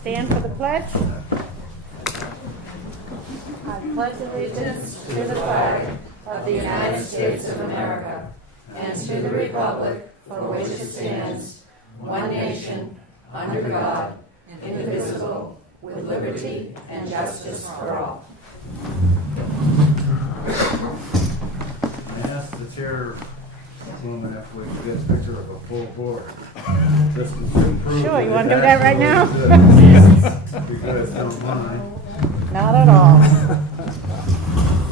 Stand for the pledge. I pledge allegiance to the flag of the United States of America and to the republic for which it stands, one nation, under God, indivisible, with liberty and justice for all. I asked the chair woman if we could get a picture of a full board. Just to prove Sure, you that want it to do that right now? actually exists. If you guys don't mind. Not at all.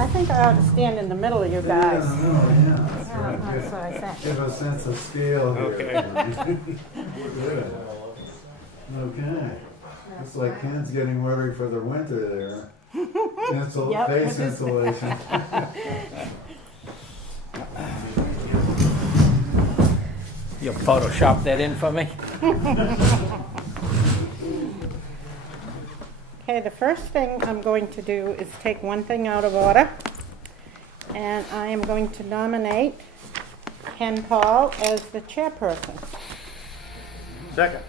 I think I ought to stand in the middle of you guys. Yeah, that's Yeah, right. that's what I said. Give a sense of scale here. Okay. Good. Okay. Looks like Ken's getting ready for the winter there. Yep. Face insulation. You'll Photoshop that in for me? Okay, the first thing I'm going to do is take one thing out of order. And I am going to nominate Ken Paul as the chairperson. Second.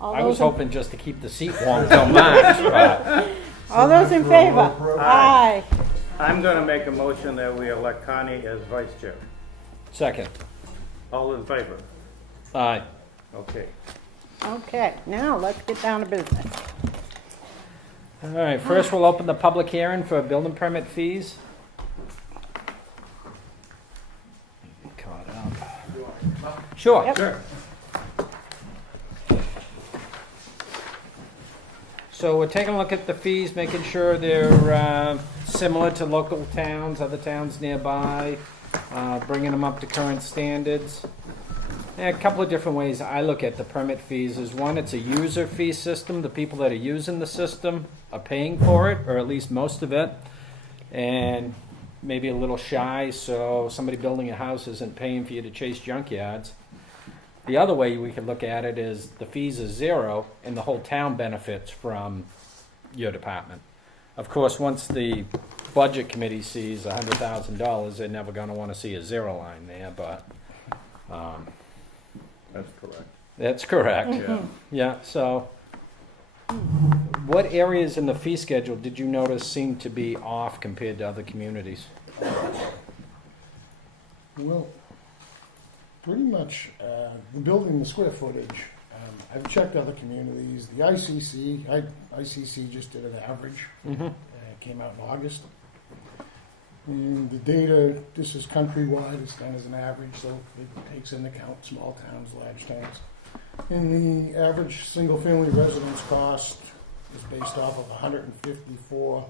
All I was those in- hoping just to keep the seat warm till March, but All those in favor? Aye. I'm going to make a motion that we elect Connie as vice chair. second. All in favor? Aye. Okay. Okay, now let's get down to business. All right, first we'll open the public hearing for building permit fees. Caught up. Sure. Yep. Sure. So we're taking a look at the fees, making sure they're similar to local towns, other towns nearby, bringing them up to current standards. And a couple of different ways I look at the permit fees is one, it's a user fee system. The people that are using the system are paying for it, or at least most of it, and maybe a little shy, so somebody building a house isn't paying for you to chase junkyards. The other way we could look at it is the fees are zero and the whole town benefits from your department. Of course, once the budget committee sees $100,000, they're never going to want to see a zero line there, but That's correct. that's correct. Yeah. Yeah, so what areas in the fee schedule did you notice seem to be off compared to other communities? Well, pretty much the building, the square footage. I've checked other communities. The ICC just did an average. Mm-hmm. It came out in August. And the data, this is countrywide, it's done as an average, so it takes into account small towns, large towns. And the average single-family residence cost is based off of $154.04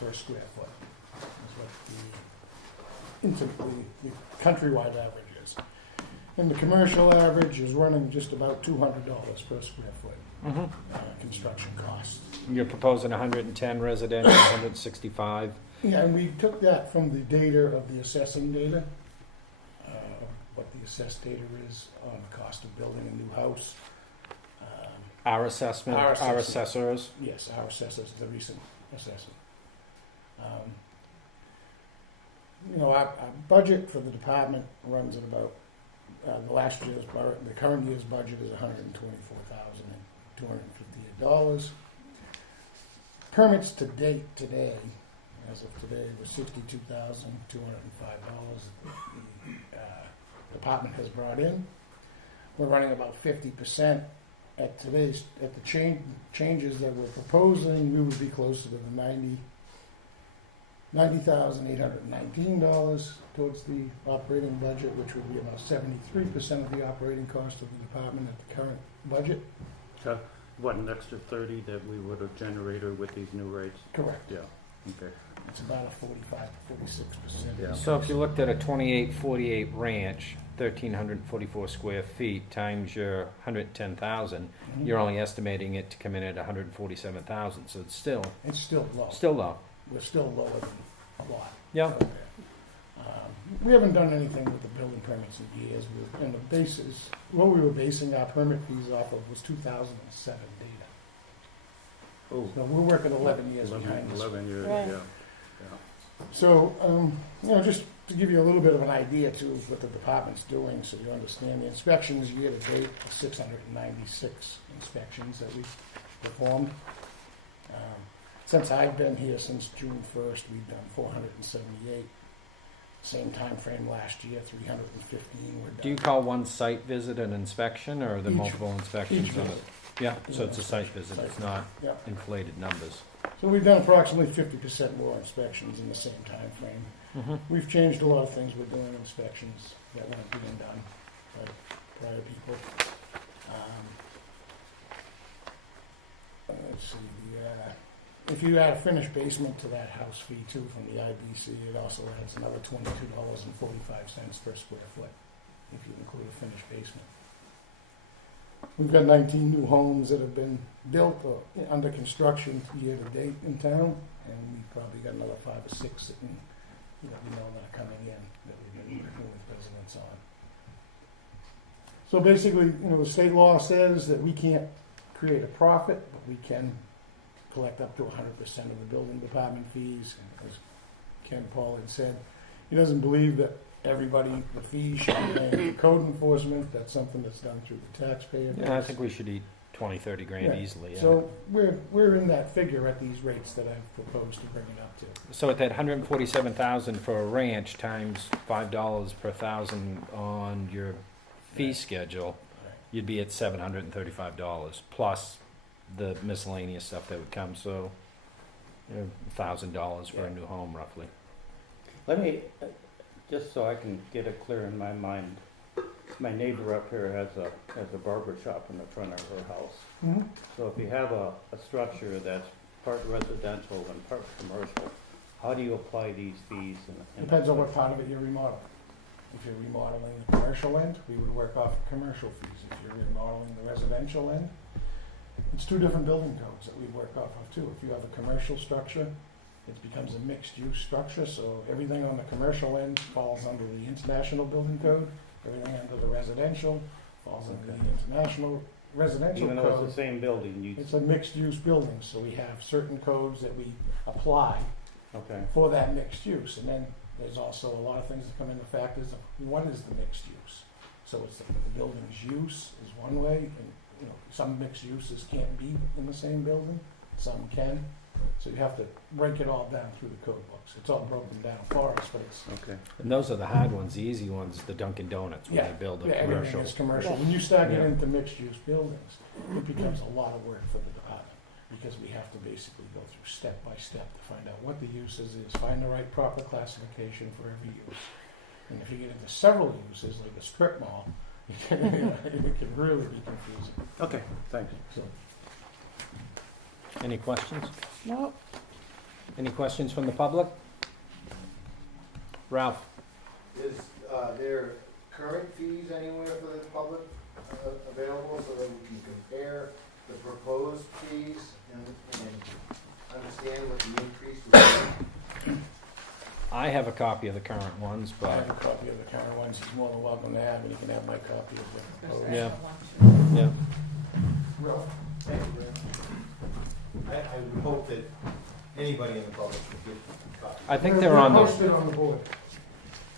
per square foot. That's what the countrywide average is. And the commercial average is running just about $200 per square foot Mm-hmm. construction cost. You're proposing 110 residential, 165. Yeah, and we took that from the data of the assessing data, what the assessed data is on the cost of building a new house. Our assessment, Our our assessment. assessors. Yes, our assessors, the recent assessment. Our budget for the department runs at about, the current year's budget is $124,258. Permits to date today, as of today, were $62,205. The department has brought in. We're running about 50%. At the changes that we're proposing, we would be closer to the $90,819 towards the operating budget, which would be about 73% of the operating cost of the department at the current budget. So, what, an extra 30 that we would have generated with these new rates? Correct. Yeah. Okay. It's about a 45-46%. Yeah. So if you looked at a 2848 ranch, 1,344 square feet times your 110,000, Mhm. you're only estimating it to come in at 147,000. So it's still It's still low. low. We're still lower than a lot. Yeah. out there. We haven't done anything with the building permits in years. And the basis, what we were basing our permit fees off of was 2007 data. Oh, So we're working 11 years behind 11, this. 11 years, Right. yeah. So, just to give you a little bit of an idea too of what the department's doing, so you understand the inspections year to date, 696 inspections that we've performed. Since I've been here, since June 1st, we've done 478. Same time frame last year, 315 were done. Do you call one site visit an inspection, or are there Each- multiple inspections each of visit. it? Yeah, so it's a site visit, it's not Yeah. inflated numbers. So we've done approximately 50% more inspections in the same time frame. Mm-hmm. We've changed a lot of things. We're doing inspections that weren't being done by prior people. Let's see, if you add a finished basement to that house fee too from the IBC, it also adds another $22.45 per square foot if you include a finished basement. We've got 19 new homes that have been built or under construction year to date in town, and we've probably got another 5 or 6 sitting that we know that are coming in that we've been working with residents on. So basically, the state law says that we can't create a profit, but we can collect up to 100% of the building department fees. And as Ken Paul had said, he doesn't believe that everybody, the fees should be paying for code enforcement. That's something that's done through the taxpayer. Yeah, I think we should eat 20, 30 grand Yeah. easily. Yeah. So we're in that figure at these rates that I've proposed to bring it up to. So at that 147,000 for a ranch times $5 per thousand on your fee schedule, you'd be at $735 plus the miscellaneous stuff that would come. So, $1,000 for a new home, roughly. Let me, just so I can get it clear in my mind, my neighbor up here has a barber shop in the front of her house. Mm-hmm. So if you have a structure that's part residential and part commercial, how do you apply these fees? Depends on what part of it you're remodeling. If you're remodeling the commercial end, we would work off commercial fees. If you're remodeling the residential end, it's 2 different building codes that we work off of too. If you have a commercial structure, it becomes a mixed-use structure, so everything on the commercial end falls under the International Building Code. Everything under the residential falls under the International Residential Even though Code. it's the same building, It's a mixed-use building, so we have certain codes that we apply okay. for that mixed use. And then there's also a lot of things that come into factors of what is the mixed use. So it's the building's use is one way, and some mixed uses can't be in the same building, some can. So you have to break it all down through the code books. It's all broken down for us, but it's Okay. And those are the hard ones. The easy ones, the Dunkin' Donuts, when Yeah. they build a everything commercial. is commercial. When you start getting Yeah. into mixed use buildings, it becomes a lot of work for the department because we have to basically go through step by step to find out what the uses is, find the right proper classification for every use. And if you get into several uses, like a strip mall, it can really be confusing. Okay, thanks. So, Any questions? No. Any questions from the public? Ralph? Is there current fees anywhere for the public available so that we can compare the proposed fees and understand what the increase would be? I have a copy of the current ones, I but have a copy of the current ones. He's more than welcome to have, and you can have my copy of the proposed. Yeah. yeah. Well, thank you very much. I would hope that anybody in the public would get a copy. I think they're on the, Posted on the board.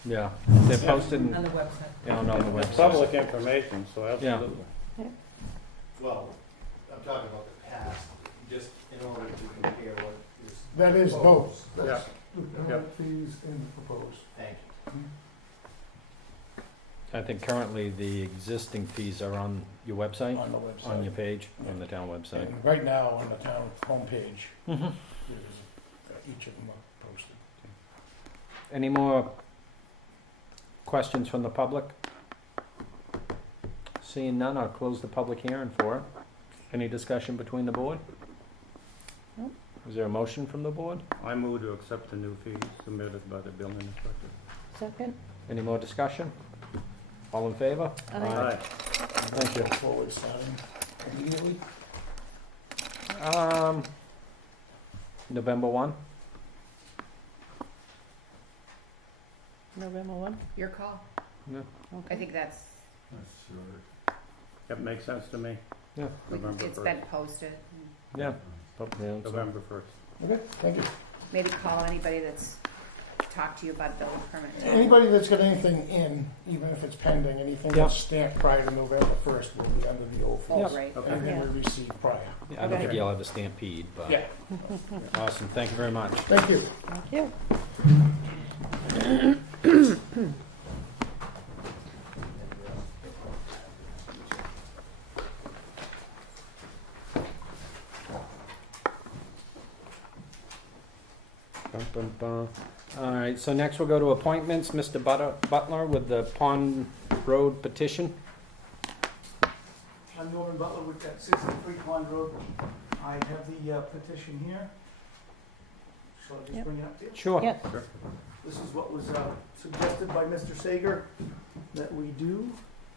yeah, they're posted On the website. on the It's website. public information, so absolutely. Well, I'm talking about the past, just in order to compare what is. That is proposed. both. Yeah. The current fees and the proposed. Thank you. I think currently the existing fees are on your website, On the website. on your page, on the town website. And right now, on the town homepage, Mm-hmm. there's, each of them are posted. Any more questions from the public? Seeing none, I'll close the public hearing for it. Any discussion between the board? Nope. Is there a motion from the board? I move to accept the new fees submitted by the building inspector. Second. Any more discussion? All in favor? Aye. Thank you. Forward starting immediately. November 1? November 1? Your call. Yeah. I think that's, That makes sense to me. Yeah. November it's 1st. been posted. Yeah. Oh, yeah, so- November 1st. Okay, thank you. Maybe call anybody that's talk to you about a building permit too. Anybody that's got anything in, even if it's pending, anything Yeah. that's stamped prior to November 1st will be under the old Oh, fees. right. Anything Yeah. we receive prior. Yeah, I don't think you'll have a stampede, but Yeah, awesome. Thank you very much. thank you. Thank you. Bum, bum, bum. All right, so next we'll go to appointments. Mr. Butler with the Pond Road petition. I'm Norman Butler with that 63 Pond Road. I have the petition here. Shall I just Yep. bring it up to you? Sure. Yes. This is what was suggested by Mr. Sager that we do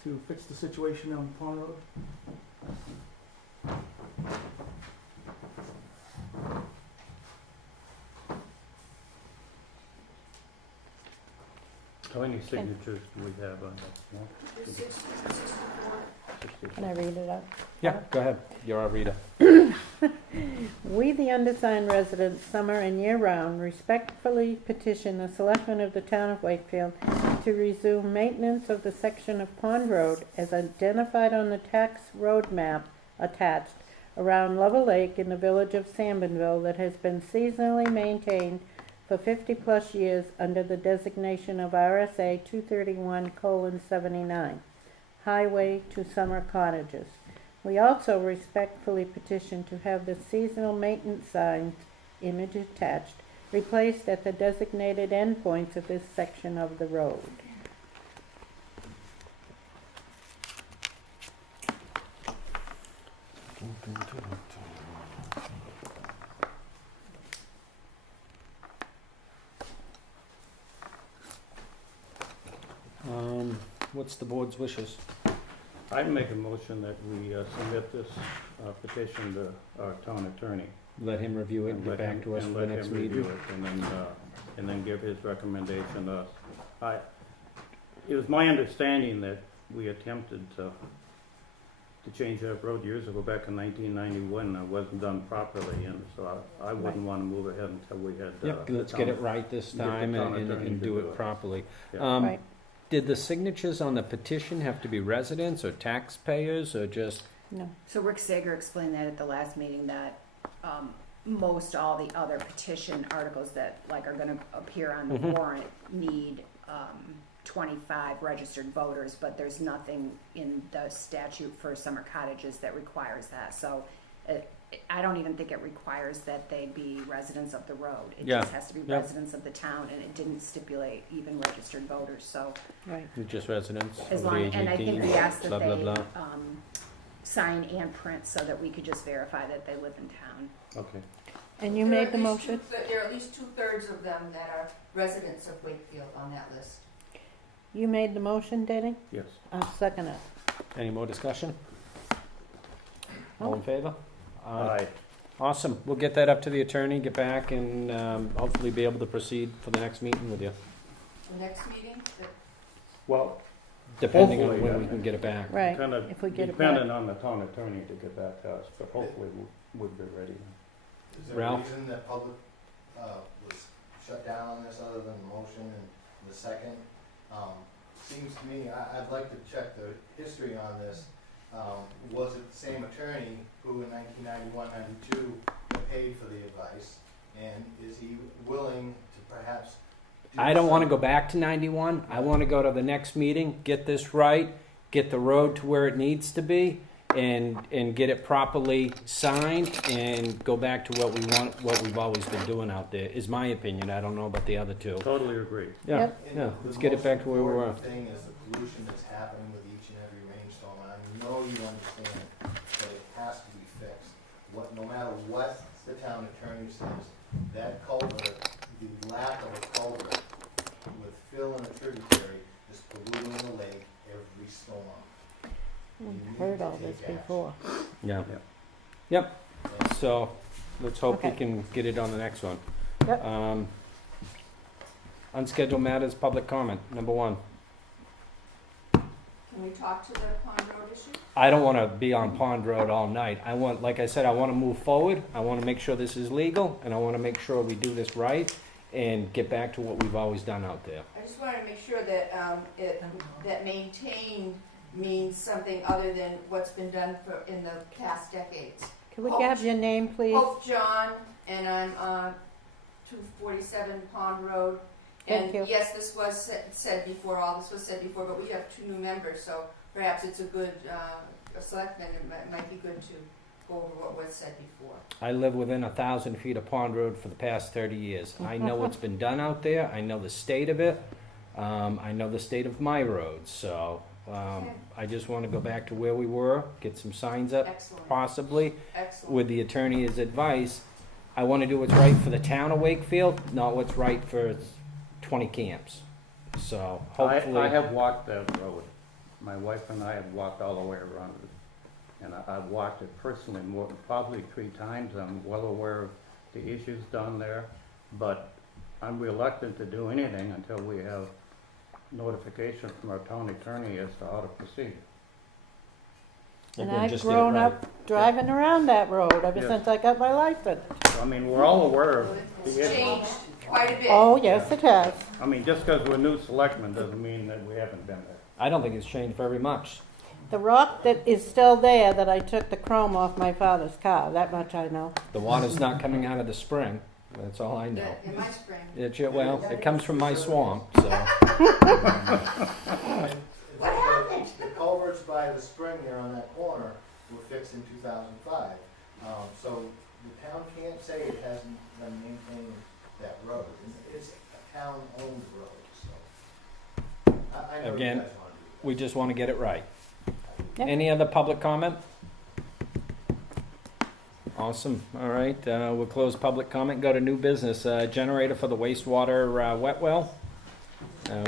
to fix the situation on Pond Road. How many signatures do we have on that? One? Can I read it out? Yeah, go ahead. You're our reader. We, the undersigned residents, summer and year-round, respectfully petition the selectmen of the town of Wakefield to resume maintenance of the section of Pond Road as identified on the tax road map attached around Level Lake in the village of Sambonville that has been seasonally maintained for 50-plus years under the designation of RSA 231:79, Highway to Summer Cottages. We also respectfully petition to have the seasonal maintenance signs, image attached, replaced at the designated endpoints of this section of the road. What's the board's wishes? I'd make a motion that we submit this petition to our town attorney. Let him review it and get let back him- to us and for the let next him review meeting. it, and then give his recommendation to us. It was my understanding that we attempted to change that road years ago, back in 1991, and it wasn't done properly, and so I wouldn't want to move ahead until we had. Yep, the let's get town- it right this get the time town and attorney and to do do it it. properly. Yeah. Right. Did the signatures on the petition have to be residents or taxpayers or just, No. So Rick Sager explained that at the last meeting, that most all the other petition articles that like are gonna appear on the Mhm. warrant need 25 registered voters, but there's nothing in the statute for summer cottages that requires that. So I don't even think it requires that they be residents of the road. It Yeah. just has to be Yep. residents of the town, and it didn't stipulate even registered voters. So Right. just residents as over long, the age and I 18? think we asked that Blah, blah, they blah. sign and print so that we could just verify that they live in town. Okay. And you made the motion? There are at least 2/3 of them that are residents of Wakefield on that list. You made the motion, Denny? Yes. I'll second it. Any more discussion? All in favor? Aye. Awesome. We'll get that up to the attorney, get back, and hopefully be able to proceed for the next meeting with you, The next meeting, Well, depending on Hopefully, when yeah. we can get it back. Right. kind of if we get it dependent on the town attorney to get back to us, but hopefully we'll be ready. Is there a Ralph? reason that public was shut down on this other than the motion and the second? Seems to me, I'd like to check the history on this. Was it the same attorney who in 1991-92 paid for the advice? And is he willing to perhaps? I don't want to go back to 91. I want to go to the next meeting, get this right, get the road to where it needs to be, and get it properly signed, and go back to what we want, what we've always been doing out there, is my opinion. I don't know about the other two. Totally agree. Yeah, Yep. And yeah, the let's get it most back to where we were. important thing is the pollution that's happening with each and every rainstorm. I know you understand that it has to be fixed. No matter what the town attorney says, that culvert, the lack of a culvert with fill in a tributary is polluting the lake every storm. We've heard all this before. Yeah. Yeah. Yep. And So let's hope we Okay. can get it on the next one. Yep. Unscheduled matters, public comment, number 1. can we talk to the Pond Road issue? I don't want to be on Pond Road all night. I want, like I said, I want to move forward. I want to make sure this is legal, and I want to make sure we do this right. and get back to what we've always done out there. I just wanted to make sure that that maintained means something other than what's been done in the past decades. Could we have your name, please? Hope John, and I'm on 247 Pond Road. Thank you. And yes, this was said before, all this was said before, but we have 2 new members, so perhaps it's a good, a selectman, it might be good to go over what was said before. I live within 1,000 feet of Pond Road for the past 30 years. I know what's been done out there. I know the state of it. I know the state of my roads. So I just want to go back to where we were, get some signs up, Excellent. possibly, Excellent. with the attorney's advice. I want to do what's right for the town of Wakefield, not what's right for 20 camps. So hopefully... I have walked that road. My wife and I have walked all the way around it. And I've walked it personally probably 3 times. I'm well aware of the issues down there, but I'm reluctant to do anything until we have notification from our town attorney as to how to proceed. And Again, I've just get it grown right. up driving around that road ever Yes. since I got my license. I mean, we're all aware of It's the issues. changed quite a bit. Oh, yes, it has. I mean, just because we're new selectmen doesn't mean that we haven't been there. I don't think it's changed very much. The rock that is still there that I took the chrome off my father's car, that much I know. The water's not coming out of the spring. That's all I know. In my spring. Well, it comes from my swamp, so... What happened? The culverts by the spring there on that corner were fixed in 2005. So the town can't say it hasn't been maintaining that road. It's a town-owned road, so. I know Again, you guys want to do we just want to get it right. Yep. Any other public comment? Awesome. All right, we'll close public comment, go to new business. Generator for the wastewater wet well.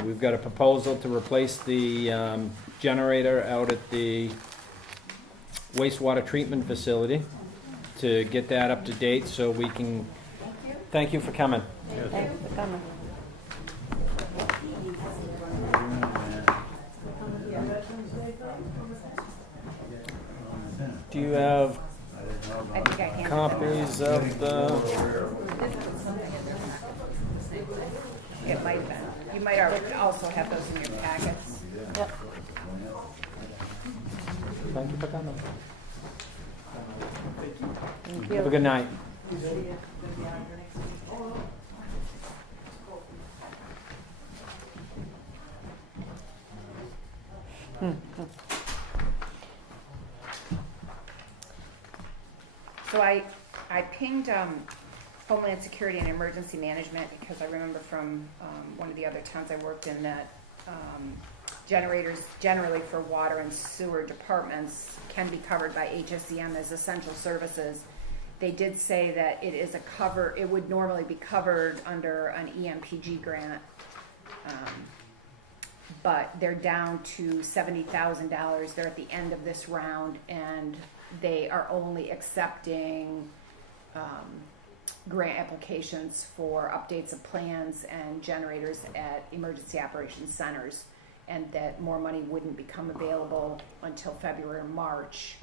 We've got a proposal to replace the generator out at the wastewater treatment facility to get that up to date so we can... Thank you for coming. Thanks for coming. Do you have I think I handed them. copies of the... It might have been. You might also have those in your packets. Yep. Thank you for coming. Thank Have a you. good night. So I pinged Homeland Security and Emergency Management because I remember from one of the other towns I worked in that generators generally for water and sewer departments can be covered by HSEM as essential services. They did say that it is it would normally be covered under an EMPG grant, but they're down to $70,000. They're at the end of this round, and they are only accepting grant applications for updates of plans and generators at emergency operations centers, and that more money wouldn't become available until February or March.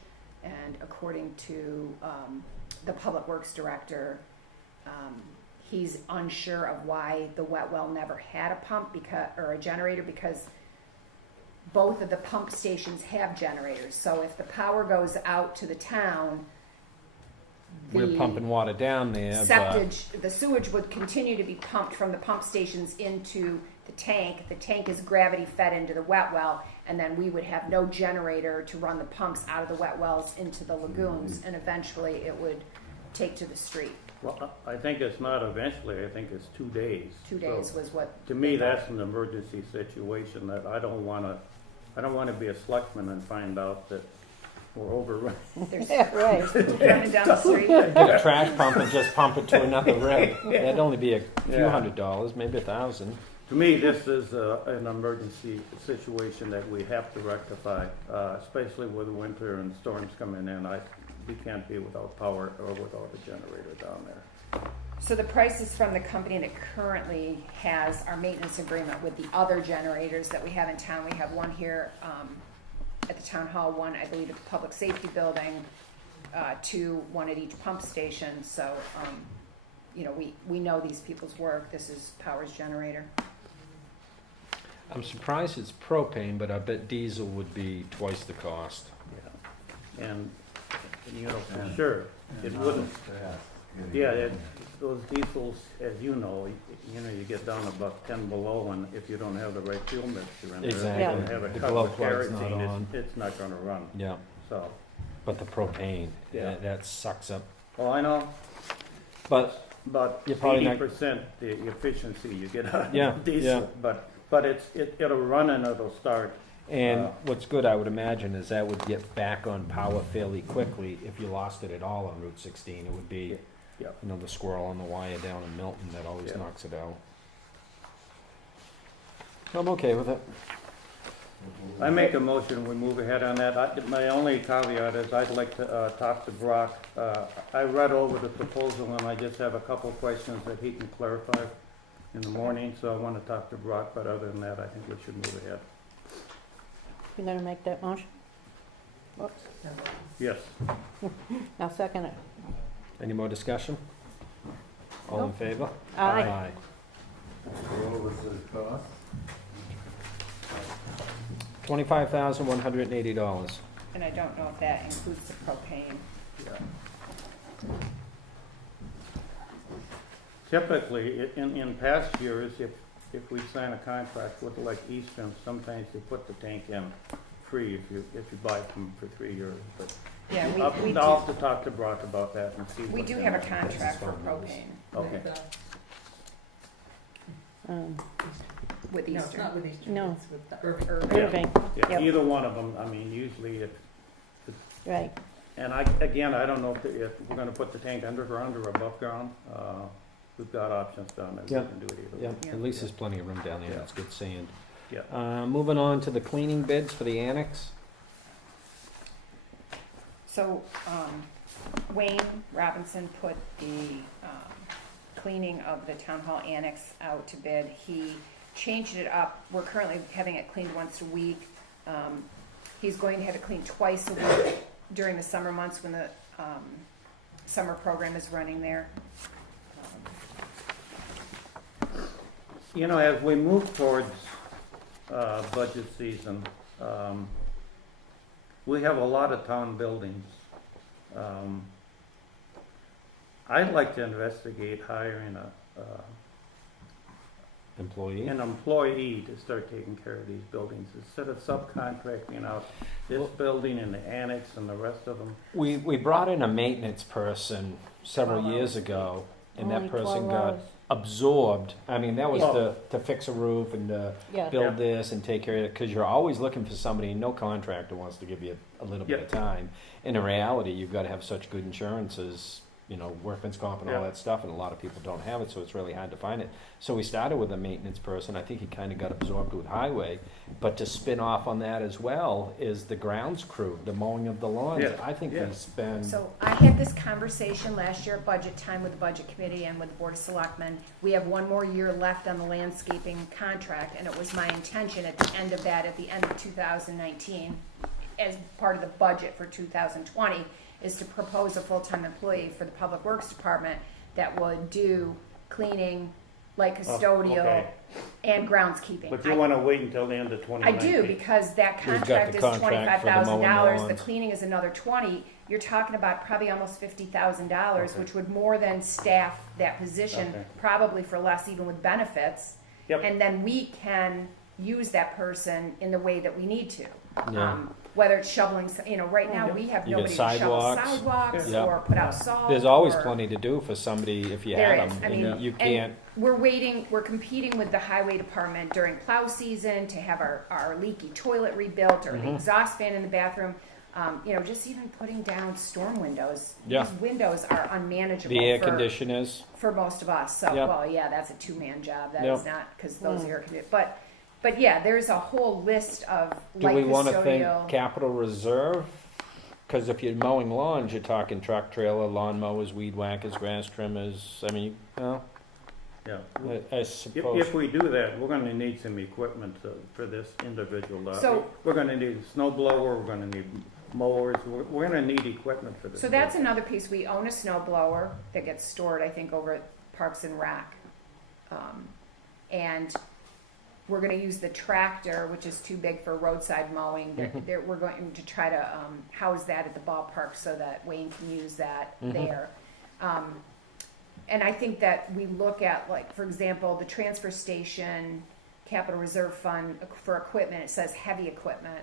And according to the Public Works Director, he's unsure of why the wet well never had a pump or a generator, because both of the pump stations have generators. So if the power goes out to the town, We're pumping water down there, the sewage would continue to be pumped from the pump stations into the tank. The tank is gravity fed into the wet well, and then we would have no generator to run the pumps out of the wet wells into the lagoons, and eventually it would take to the street. Well, I think it's not eventually, I think it's 2 days. 2 days So, was what. to me, that's an emergency situation that I don't wanna be a selectman and find out that we're overrun. There's Yeah, right. running down the street. Get a trash pump and just pump it to another rig. That'd only be a few Yeah. $100s, maybe $1,000. To me, this is an emergency situation that we have to rectify, especially with winter and storms coming in. We can't be without power or without a generator down there. So the price is from the company that currently has our maintenance agreement with the other generators that we have in town. We have one here at the town hall, one I believe at the public safety building, one at each pump station. So you know, we know these people's work. This is Power's generator. I'm surprised it's propane, but I bet diesel would be twice the cost. Yeah. And you know, for sure, it wouldn't. Yeah, those diesels, as you know, you get down about 10 below, and if you don't have the right fuel mixture in there, Exactly. if you don't have it The cut glow with plug's not kerosene, on. it's not gonna run, Yeah, so. but the propane, Yeah. that sucks up. Well, I know, But about You're probably not- 80% the efficiency you get out Yeah, of diesel, but it'll run and it'll start. And what's good, I would imagine, is that would get back on power fairly quickly. If you lost it at all on Route 16, it would be, Yeah. you know, the squirrel on the wire down in Milton that always Yeah. knocks it out. I'm okay with it. I make a motion, we move ahead on that. My only caveat is I'd like to talk to Brock. I read over the proposal and I just have a couple of questions that he can clarify in the morning, so I want to talk to Brock, but other than that, I think we should move ahead. You gonna make that motion? Whoops. Yes. I'll second it. Any more discussion? All in Nope. favor? Aye. What was the cost? $25,180. And I don't know if that includes the propane. Typically, in past years, if we sign a contract with like Eastern, sometimes they put the tank in free if you buy them for 3 years, but Yeah, I'll have to talk to Brock about that and see. we what's do in have a there. contract for propane Okay. with No, it's Eastern. not with Eastern. No. It's with Irving. Irving. Irving, Yeah, Yep. either one of them, I mean, usually right. and I don't know if we're gonna put the tank underground or above ground. We've got options down there, we Yeah. can do it either Yeah, way. Yeah. at least there's plenty of room down there. Yeah. That's good sand. Yeah. Moving on to the cleaning bids for the annex. So, Wayne Robinson put the, cleaning of the town hall annex out to bid. He changed it up. We're currently having it cleaned once a week. He's going to have it cleaned twice a week during the summer months when the, summer program is running there. You know, as we move towards budget season, we have a lot of town buildings. I'd like to investigate hiring Employee. an employee to start taking care of these buildings instead of subcontracting out this building and the annex and the rest of them. We brought in a maintenance person several 12 years hours. ago, and Only that person 12 got hours. absorbed. I mean, that was Yeah. to fix a roof and to Yeah. build this and take care of it, because you're always looking for somebody, and no contractor wants to give you a little bit Yeah. of time. And in reality, you've got to have such good insurances, you know, workman's comp and all Yeah. that stuff, and a lot of people don't have it, so it's really hard to find it. So we started with a maintenance person. I think he kind of got absorbed with highway, but to spin off on that as well is the grounds crew, the mowing of the lawns. Yeah. I think Yeah. we spend. So I had this conversation last year at budget time with the budget committee and with the board of selectmen. We have one more year left on the landscaping contract, and it was my intention at the end of that, at the end of 2019, as part of the budget for 2020, is to propose a full-time employee for the public works department that would do cleaning, like custodial, okay. and groundskeeping. But you want to wait until the end of I 2019? do, because that We've got contract the is contract for the $25,000, mowing the lawns. cleaning is another 20. You're talking about probably almost $50,000, Okay. which would more than staff that position, Okay. probably for less even with benefits. Yep. And then we can use that person in the way that we need to. Yeah. Whether it's shoveling, right now, we have You got nobody to shovel sidewalks. sidewalks Yeah. or put out salt. There's always or- plenty to do for somebody if you There had is. them. I and mean, you and can't. we're competing with the highway department during plow season to have our leaky toilet rebuilt or Mm-hmm. the exhaust fan in the bathroom. Just even putting down storm windows. Yeah. These windows are unmanageable The air for, conditioners. for most of us. So, Yeah. well, yeah, that's a two-man job. That Yeah. is not, because those air conditioners. But yeah, there's a whole list of Do light we want to think custodial. capital reserve? Because if you're mowing lawns, you're talking truck, trailer, lawn mowers, weed whackers, grass trimmers. I mean, you know, Yeah. I suppose. If we do that, we're gonna need some equipment for this individual. So- We're gonna need a snow blower, we're gonna need mowers, we're gonna need equipment for this. So that's another piece. We own a snow blower that gets stored, I think, over at Parks and Rec. And we're gonna use the tractor, which is too big for roadside mowing. We're going to try to house that at the ballpark so that Wayne can use that there. And I think that we look at, like, for example, the transfer station capital reserve fund for equipment, it says heavy equipment.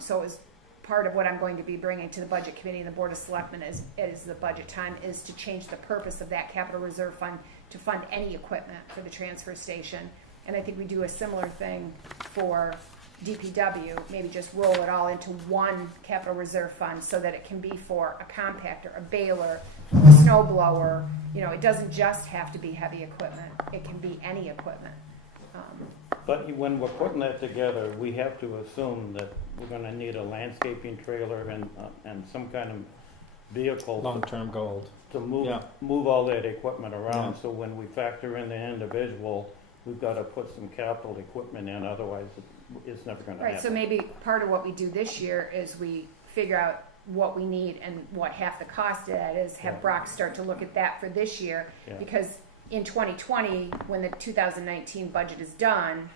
So as part of what I'm going to be bringing to the budget committee and the board of selectmen is the budget time, is to change the purpose of that capital reserve fund to fund any equipment for the transfer station. And I think we do a similar thing for DPW, maybe just roll it all into one capital reserve fund so that it can be for a compactor, a baler, a snow blower. You know, it doesn't just have to be heavy equipment. It can be any equipment. But when we're putting that together, we have to assume that we're gonna need a landscaping trailer and some kind of vehicle Long-term gold. to move, Yeah. move all that equipment around. Yeah. So when we factor in the individual, we've gotta put some capital equipment in, otherwise it's never gonna happen. Right, so maybe part of what we do this year is we figure out what we need and what half the cost of that is, have Yeah. Brock start to look at that for this year. Yeah. Because in 2020, when the 2019 budget is done,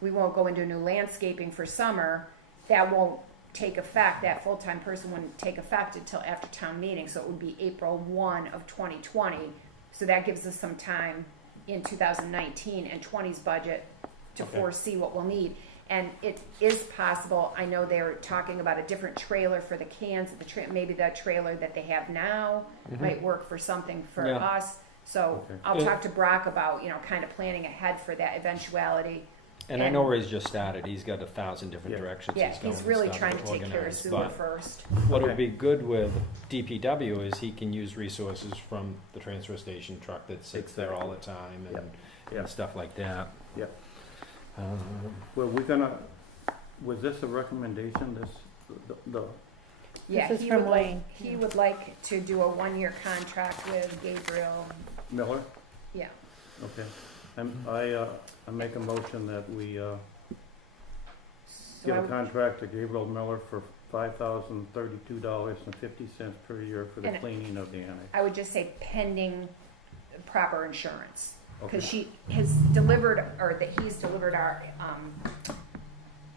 we won't go into new landscaping for summer. That won't take effect, that full-time person wouldn't take effect until after town meeting, so it would be April 1 of 2020. So that gives us some time in 2019 and 20's budget to Okay. foresee what we'll need. And it is possible, I know they're talking about a different trailer for the cans, maybe the trailer that they have now might work for something for Yeah. us. So Okay. I'll talk to Brock about, kind of planning ahead for that eventuality. And I know where he's just started. He's got 1,000 different Yeah. directions Yeah, he's going. he's really and stuff trying to take care of organize, sewer but first. what Okay. would be good with DPW is he can use resources from the transfer station truck that sits there all the time and, Yeah. and stuff like that. Yeah. Um, Well, was this a recommendation, the Yeah, This is he from would like, Wayne. he would like to do a 1-year contract with Gabriel, Miller? yeah. Okay. I make a motion that we, So give I a would- contract to Gabriel Miller for $5,032.50 per year for the And- cleaning of the annex. I would just say pending proper insurance. Okay. Because she has delivered, or that he's delivered our,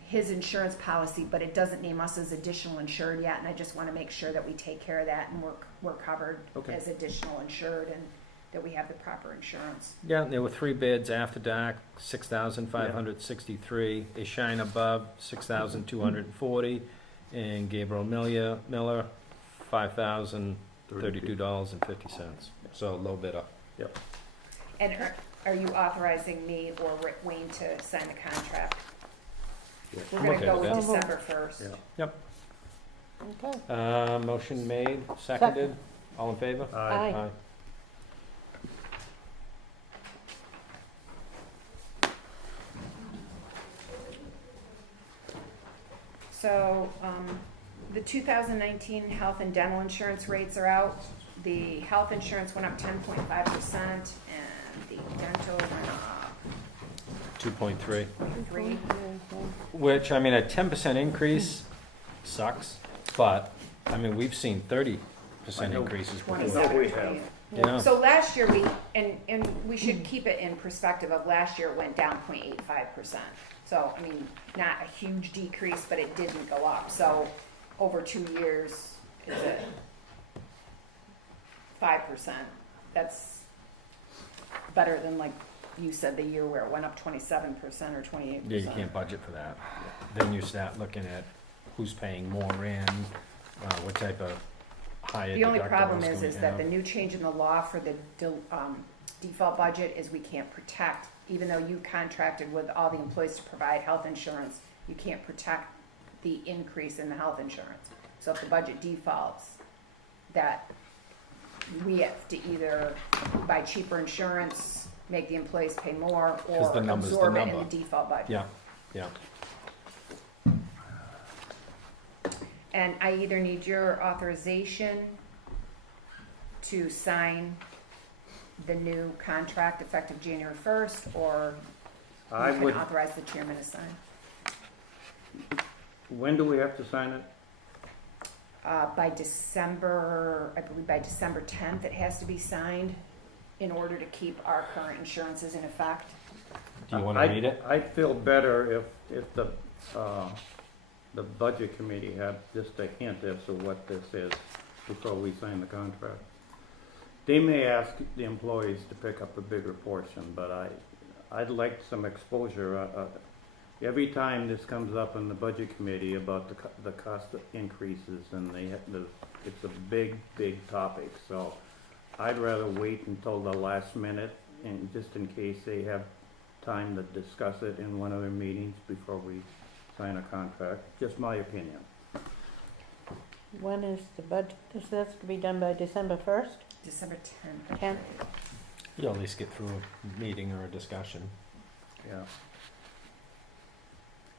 his insurance policy, but it doesn't name us as additional insured yet, and I just wanna make sure that we take care of that and we're covered Okay. as additional insured and that we have the proper insurance. Yeah, there were 3 bids after dark, 6,563. A shine above, 6,240, and Gabriel Miller, $5,032.50. So low bidder. And are you authorizing me or Wayne to sign the contract? Yeah. We're I'm gonna okay go with with that. December 1st. Yeah. Okay. Motion made, seconded. All in favor? Aye. So, the 2019 health and dental insurance rates are out. The health insurance went up 10.5% and the dental went up 2.3. 3. Which, I mean, a 10% increase sucks, but, I mean, we've seen 30% I know. increases before. 27. we have. Yeah. So last year and we should keep it in perspective of last year it went down 0.85%. So, I mean, not a huge decrease, but it didn't go up. So over 2 years, is it 5%? That's better than, like you said, the year where it went up 27% or 28%. Yeah, you can't budget for that. Then you start looking at who's paying more in, what type of higher The only deductibles problem can we is that have. the new change in the law for the default budget is we can't protect, even though you contracted with all the employees to provide health insurance, you can't protect the increase in the health insurance. So if the budget defaults, that we have to either buy cheaper insurance, make the employees pay more, 'Cause or the number's the absorb it in number. the default budget. Yeah, yeah. And I either need your authorization to sign the new contract effective January 1st, or I you would, can authorize the chairman to sign. when do we have to sign it? By December, I believe by December 10th, it has to be signed. in order to keep our current insurances in effect. Do you want to read it? I'd feel better if the budget committee had just a hint as to what this is before we sign the contract. They may ask the employees to pick up a bigger portion, but I'd like some exposure. Every time this comes up in the budget committee about the cost increases, and it's a big topic. So I'd rather wait until the last minute, and just in case they have time to discuss it in one of their meetings before we sign a contract. Just my opinion. When is the budget? Is this to be done by December 1st? December 10th. 10th? You'll at least get through a meeting or a discussion. Yeah.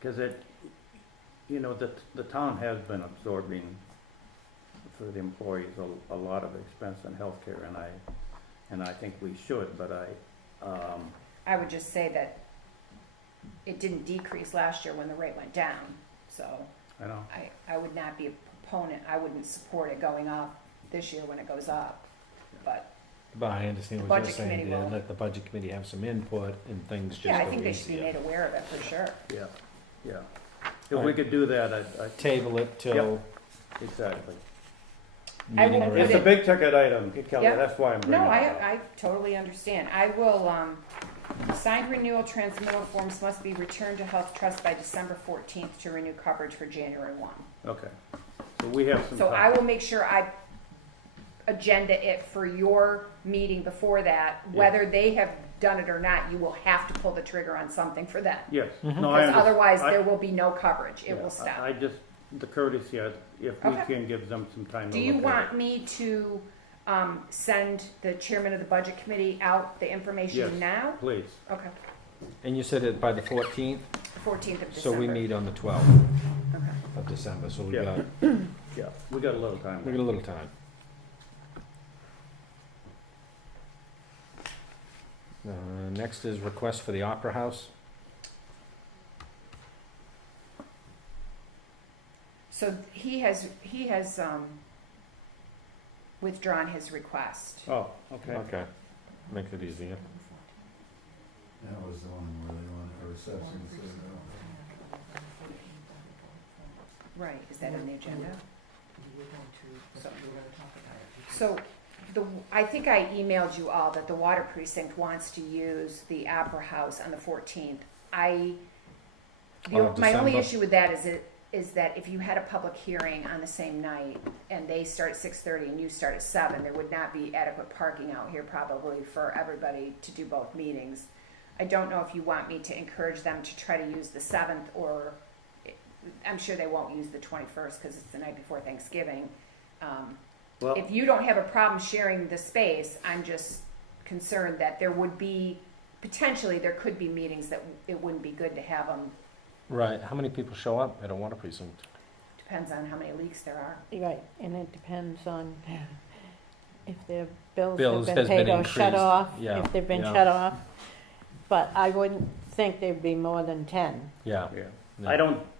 Because the town has been absorbing for the employees a lot of expense in healthcare, and I think we should, but I would just say that it didn't decrease last year when the rate went down, so I know. I would not be a proponent, I wouldn't support it going up this year when it goes up, but But I understand The what you're budget saying, committee Dan. will. Let the budget committee have some input and things just yeah, I go think they should be easier. made aware of it for sure. Yeah. If we could do that, I'd Table it till exactly. I meeting will put It's around. a big ticket item, Kelly, Yep. that's why I'm bringing No, it up. I totally understand. I will, signed renewal transmittal forms must be returned to Health Trust by December 14th to renew coverage for January 1. Okay. So we have some So I time. will make sure I agenda it for your meeting before that. Whether they have done it or not, you will have to pull the trigger on something for them. Yes. Mhm. No, I Because understand. otherwise, I- there will be no coverage. It yeah, will stop. I just, the courtesy, if we Okay. can give them some time to Do look you at it. want me to send the chairman of the budget committee out the information Yes. now? Please. Okay, And you said it by the 14th, 14th of so December. we meet on the 12th Okay. of December, so we Yeah. got Yeah, we got a little time. a little time. Next is request for the Opera House. So he has withdrawn his request. Oh, okay. Okay, makes it easier. That was the one where they wanted a reception, Right, is that on the agenda? So, I think I emailed you all that the water precinct wants to use the Opera House on the 14th. My only December? issue with that is that if you had a public hearing on the same night and they start at 6:30 and you start at 7, there would not be adequate parking out here probably for everybody to do both meetings. I don't know if you want me to encourage them to try to use the 7th, or I'm sure they won't use the 21st because it's the night before Thanksgiving. Well, If you don't have a problem sharing the space, I'm just concerned that there would be, potentially there could be meetings that it wouldn't be good to have them. Right, how many people show up at a water precinct? Depends on how many leaks there are. Right, and it depends on if their bills Bills have has been paid been or shut increased. off, Yeah, if they've been yeah. shut off. But I wouldn't think there'd be more than 10. Yeah. yeah. No.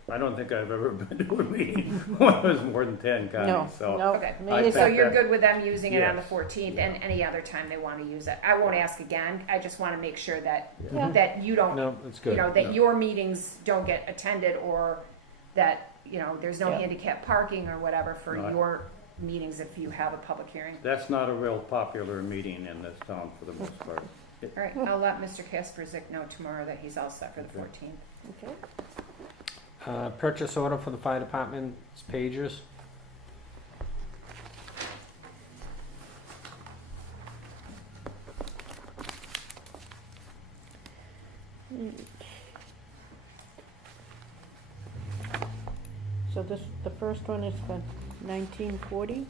I don't think I've ever been to a meeting when it was more than 10, Connie, No, so. no. Okay, me I either. so think you're that- good with them using it on the Yes. 14th Yeah. and any other time they want to use it? I won't ask again, I just want to make sure that, Yeah. that you don't, No, it's you good. know, that No. your meetings don't get attended, or that, you know, there's no Yeah. handicap parking or whatever for No, I- your meetings if you have a public hearing. That's not a real popular meeting in this town for the most part. All right, I'll let Mr. Kasperzik know tomorrow that he's all set for the Okay. 14th. Okay. Purchase order for the fire department's pagers. So this, the first one is for 1940?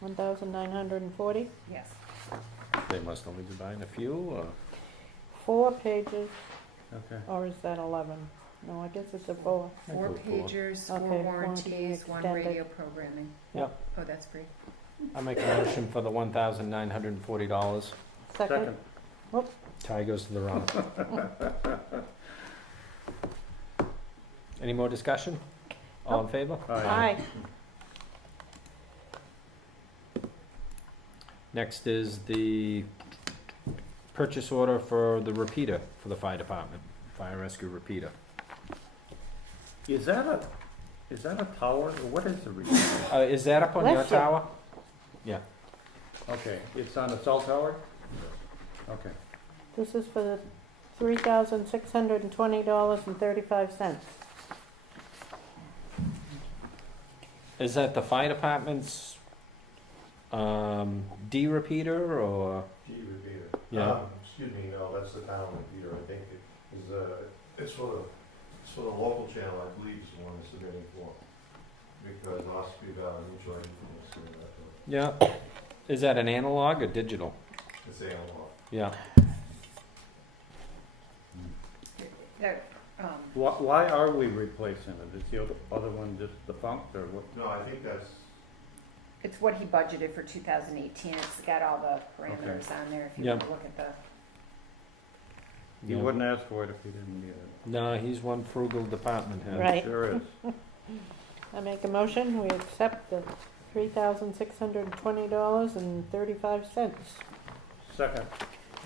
1,940? Yes. They must only be buying a few, or? 4 pages, Okay. or is that 11? No, I guess it's a 4. 4 go for it. pagers, 4 Okay, warranties, warranty 1 extended. radio programming. Yep. Oh, that's free. I make a motion for the $1,940. Second? Tie goes to the wrong. Any more discussion? All in favor? All right. Aye. Next is the purchase order for the repeater for the fire department, fire rescue repeater. Is that a tower, or what is the reason? Is that up on your Bless you. tower? Yeah. Okay, it's on the cell tower? Okay. This is for the $3,620.35. Is that the fire department's D repeater or? G repeater. Yeah. Excuse me, no, that's the town repeater, I think it is, it's for the local channel, I believe is the one they're submitting for. Because Ospey Valley Mutual Aid is submitting that to it. Yeah. Is that an analog or digital? It's analog. Yeah. There, Why are we replacing it? Is the other one just defunct, or what? No, I think that's, it's what he budgeted for 2018. It's got all the parameters on there. If you Yep. look at the. You wouldn't ask for it if you didn't need it. No, he's one frugal department head. Right. Sure is. I make a motion, we accept the $3,620.35. Second.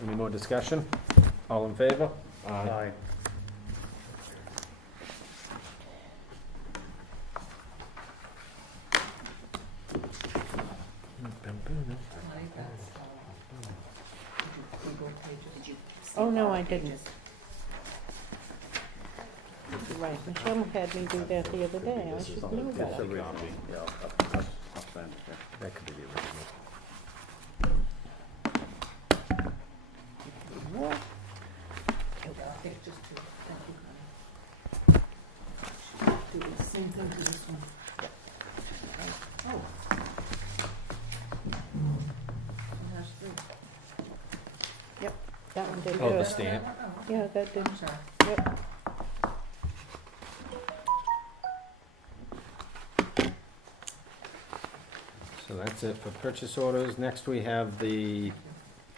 Any more discussion? All in favor? Aye. Did you see Oh, no, all the I didn't. pages? You're right, Michelle had me do that the other day, I should know It's better. original. Yeah, I'll send it. Yeah. That could be the original. That one did Oh, the good. stamp. Yeah, that did. Yep. So that's it for purchase orders. Next, we have the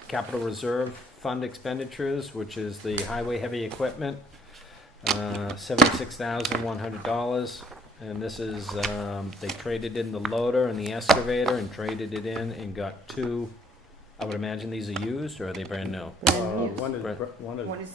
capital reserve fund expenditures, which is the highway heavy equipment, $76,100. And this is, they traded in the loader and the excavator and traded it in and got two. I would imagine these are used, or are they brand new? One is, What is?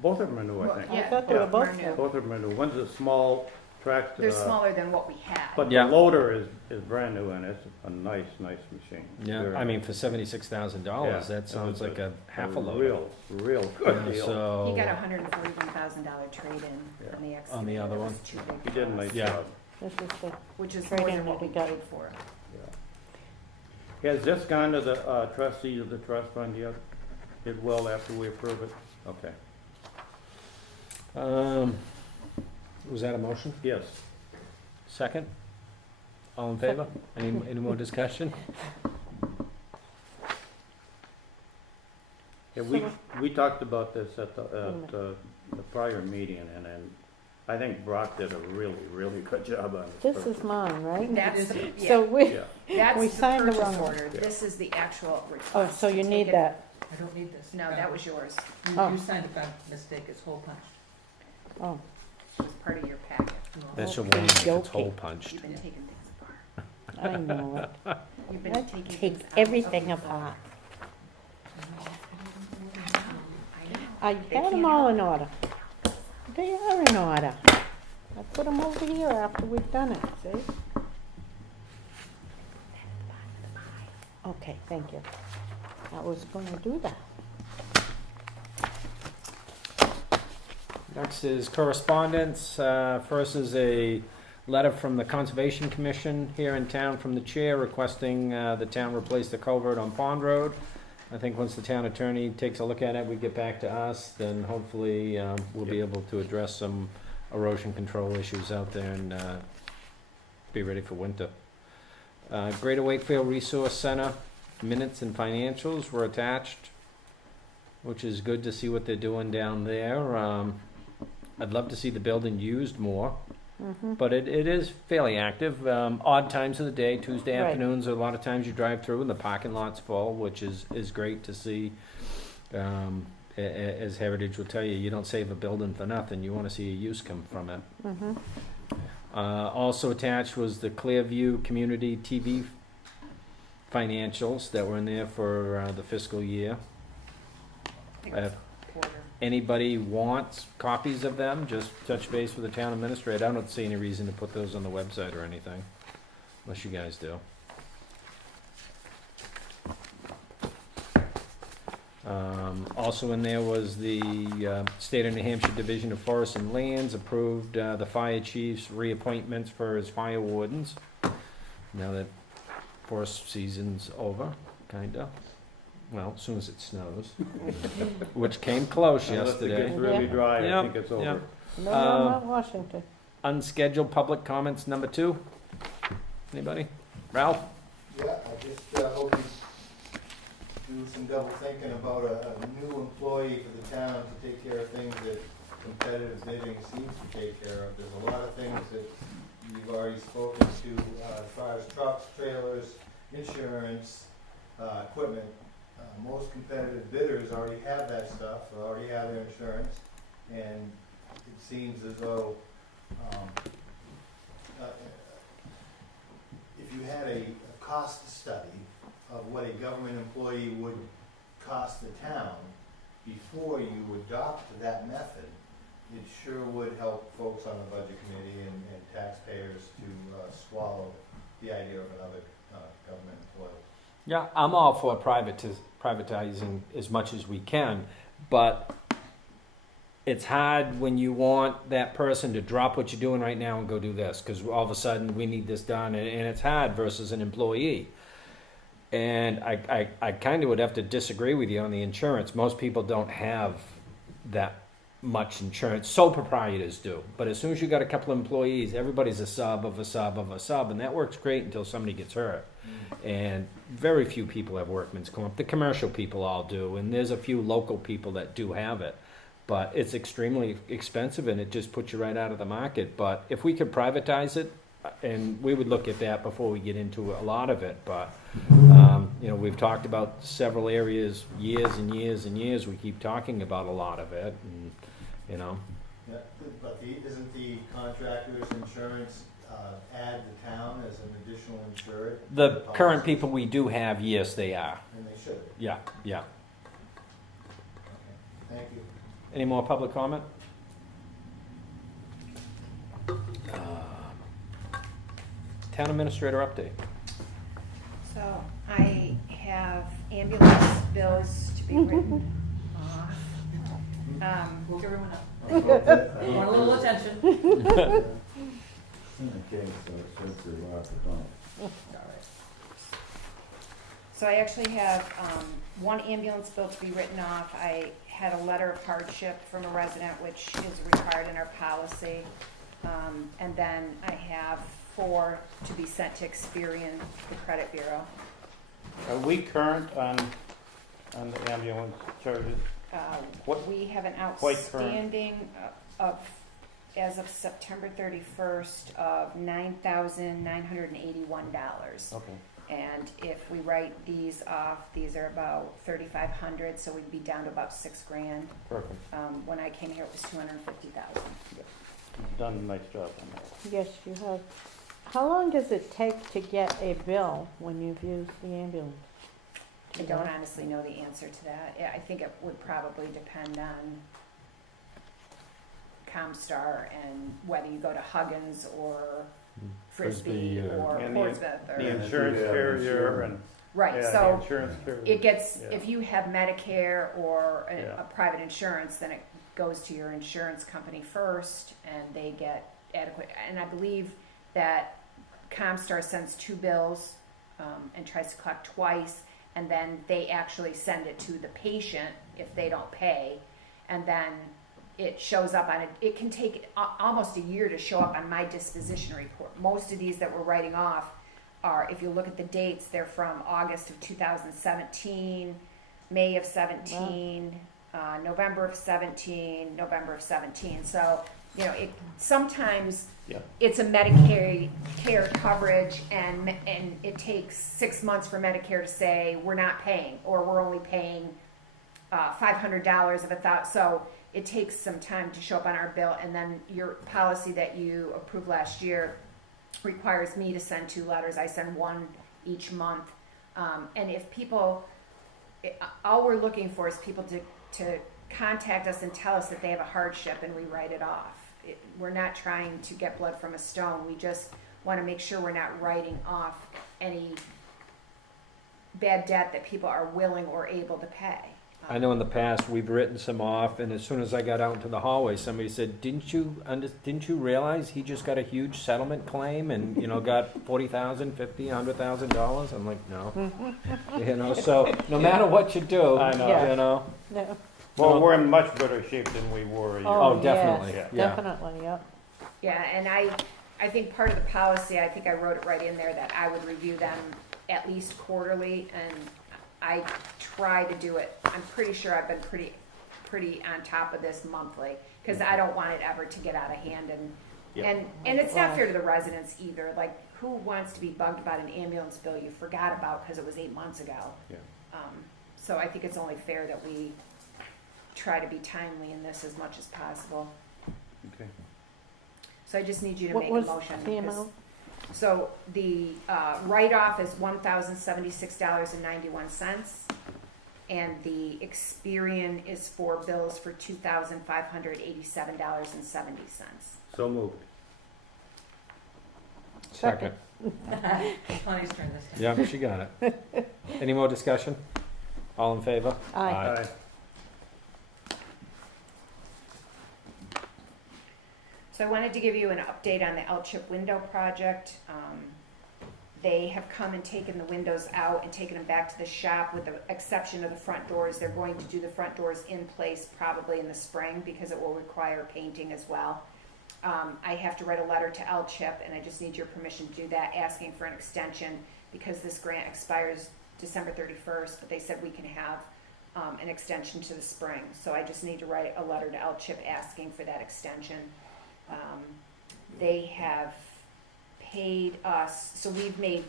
both of them are new, I think. I Yeah, thought they were both both are new. new. Both of them are new. One's a small tractor. They're smaller than what we had. But Yeah. the loader is brand new, and it's a nice machine. Yeah, Very I mean, nice. for $76,000, Yeah, that sounds it was like a half a loader. Real Yeah, good deal. so. He got a $141,000 trade-in Yeah. on the excavator. On the other It one? was too big He for did a us, nice Yeah. job. This is the, which is Trade-in more than that what we we got. paid for. Yeah. Has this gone to the trustees of the trust fund yet? It will after we approve it? Okay. Was that a motion? Yes. Second? All in favor? Any more discussion? Yeah, we talked about this at the prior meeting, and then I think Brock did a really good job on it. this is mine, right? That's the, yeah, So we, Yeah. that's we the signed the purchase wrong one. order. Yeah. This is the actual oh, request. so you to need take it- that. I don't need this. No, that was yours. Oh. You signed it by mistake, it's hole punched. Oh, It was part of your packet. That should Okay, wait if it's okay. hole punched. You've been taking things apart. I know it. You've been I taking take things out everything of the- apart. I know. I They had them can't all help in it. order. They are in order. I put them over here after we've done it, see? Okay, thank you. I was gonna do that. Next is correspondence. First is a letter from the Conservation Commission here in town from the chair requesting the town replace the culvert on Pond Road. I think once the town attorney takes a look at it, we get back to us, then hopefully we'll be able to address some erosion control issues out there and be ready for winter. Greater Wakefield Resource Center minutes and financials were attached, which is good to see what they're doing down there. I'd love to see the building used more, but it is fairly active. Odd times of the day, Tuesday Right. afternoons, a lot of times you drive through and the parking lot's full, which is great to see. As Heritage will tell you, you don't save a building for nothing. You want to see a use come from it. Also attached was the Clearview Community TV financials that were in there for the fiscal year. I think it's Porter. Anybody wants copies of them, just touch base with the town administrator. I don't see any reason to put those on the website or anything, unless you guys do. Also in there was the State of New Hampshire Division of Forests and Lands approved the fire chief's reappointments for his fire wardens. Now that forest season's over, kinda. Well, as soon as it snows, which came close Unless it yesterday. gets really dry, I Yep, think it's over. yep. No, not Washington. Unscheduled public comments number 2. Anybody? Ralph? Yeah, I just hope you do some double thinking about a new employee for the town to take care of things that competitive bidding seems to take care of. There's a lot of things that you've already spoken to as far as trucks, trailers, insurance, equipment. Most competitive bidders already have that stuff, or already have their insurance, and it seems as though if you had a cost study of what a government employee would cost the town before you adopt that method, it sure would help folks on the budget committee and taxpayers to swallow the idea of another government employee. Yeah, I'm all for privatizing as much as we can, but it's hard when you want that person to drop what you're doing right now and go do this, because all of a sudden we need this done, and it's hard versus an employee. And I kind of would have to disagree with you on the insurance. Most people don't have that much insurance. Sole proprietors do. But as soon as you got a couple of employees, everybody's a sub of a sub of a sub, and that works great until somebody gets hurt. And very few people have workman's comp. The commercial people all do, and there's a few local people that do have it. But it's extremely expensive, and it just puts you right out of the market. But if we could privatize it, and we would look at that before we get into a lot of it, but we've talked about several areas, years and years and years. We keep talking about a lot of it, and Yeah, but isn't the contractor's insurance add the town as an additional insured? the current people we do have, yes, they are. And they should. Yeah. Okay. Thank you. Any more public comment? Town administrator update. So I have ambulance bills to be written off. Woke everyone up. Okay, Want a little attention. so it says they lost the phone. So I actually have one ambulance bill to be written off. I had a letter of hardship from a resident, which is required in our policy. And then I have 4 to be sent to Experian, the credit bureau. Are we current on the ambulance charges? What- We have an quite current. outstanding of, as of September 31st, of $9,981. Okay. And if we write these off, these are about $3,500, so we'd be down to about $6,000. Perfect. When I came here, it was $250,000. You've done a nice job on that. Yes, you have. How long does it take to get a bill when you've used the ambulance? I don't honestly know the answer to that. Yeah, I think it would probably depend on Comstar and whether you go to Huggins or Frisbee Frisbee, or and Portsmouth. The Or, insurance carrier and, right, yeah, the so insurance carrier. it gets, Yeah. if you have Medicare or Yeah. a private insurance, then it goes to your insurance company first and they get adequate. And I believe that Comstar sends 2 bills and tries to collect twice, and then they actually send it to the patient if they don't pay, and then it shows up on it can take almost a year to show up on my disposition report. Most of these that we're writing off are, if you look at the dates, they're from August of 2017, May of 17, November of 17, November of 17. So, it sometimes Yeah. it's a Medicare coverage, and it takes 6 months for Medicare to say we're not paying, or we're only paying $500 of $1,000. So it takes some time to show up on our bill, and then your policy that you approved last year requires me to send 2 letters. I send one each month And if people, all we're looking for is people to contact us and tell us that they have a hardship and we write it off. We're not trying to get blood from a stone. We just want to make sure we're not writing off any bad debt that people are willing or able to pay. I know in the past, we've written some off, and as soon as I got out into the hallway, somebody said, didn't you realize he just got a huge settlement claim and, got $40,000, $50,000, $100,000? I'm like, no. So no matter what you do, I know. No. Well, we're in much better shape than we were a year Oh, ago. definitely. Yes, Yeah. definitely, yeah. Yeah, and I think part of the policy, I think I wrote it right in there, that I would review them at least quarterly, and I try to do it. I'm pretty sure I've been pretty on top of this monthly, because I don't want it ever to get out of hand, and it's not fair to the residents either. Like, who wants to be bugged about an ambulance bill you forgot about because it was 8 months ago? Yeah. So I think it's only fair that we try to be timely in this as much as possible. Okay. So I just need you to What make a was motion. the 'cause- amount? So the write-off is $1,076.91, and the Experian is for bills for $2,587.70. So moved. Second. Connie's turn this time. Yeah, she got it. Any more discussion? All in favor? Aye. So I wanted to give you an update on the L-chip window project. They have come and taken the windows out and taken them back to the shop, with the exception of the front doors. They're going to do the front doors in place probably in the spring, because it will require painting as well. I have to write a letter to L-chip, and I just need your permission to do that, asking for an extension, because this grant expires December 31st, but they said we can have an extension to the spring. So I just need to write a letter to L-chip asking for that extension. They have paid us, so we've made,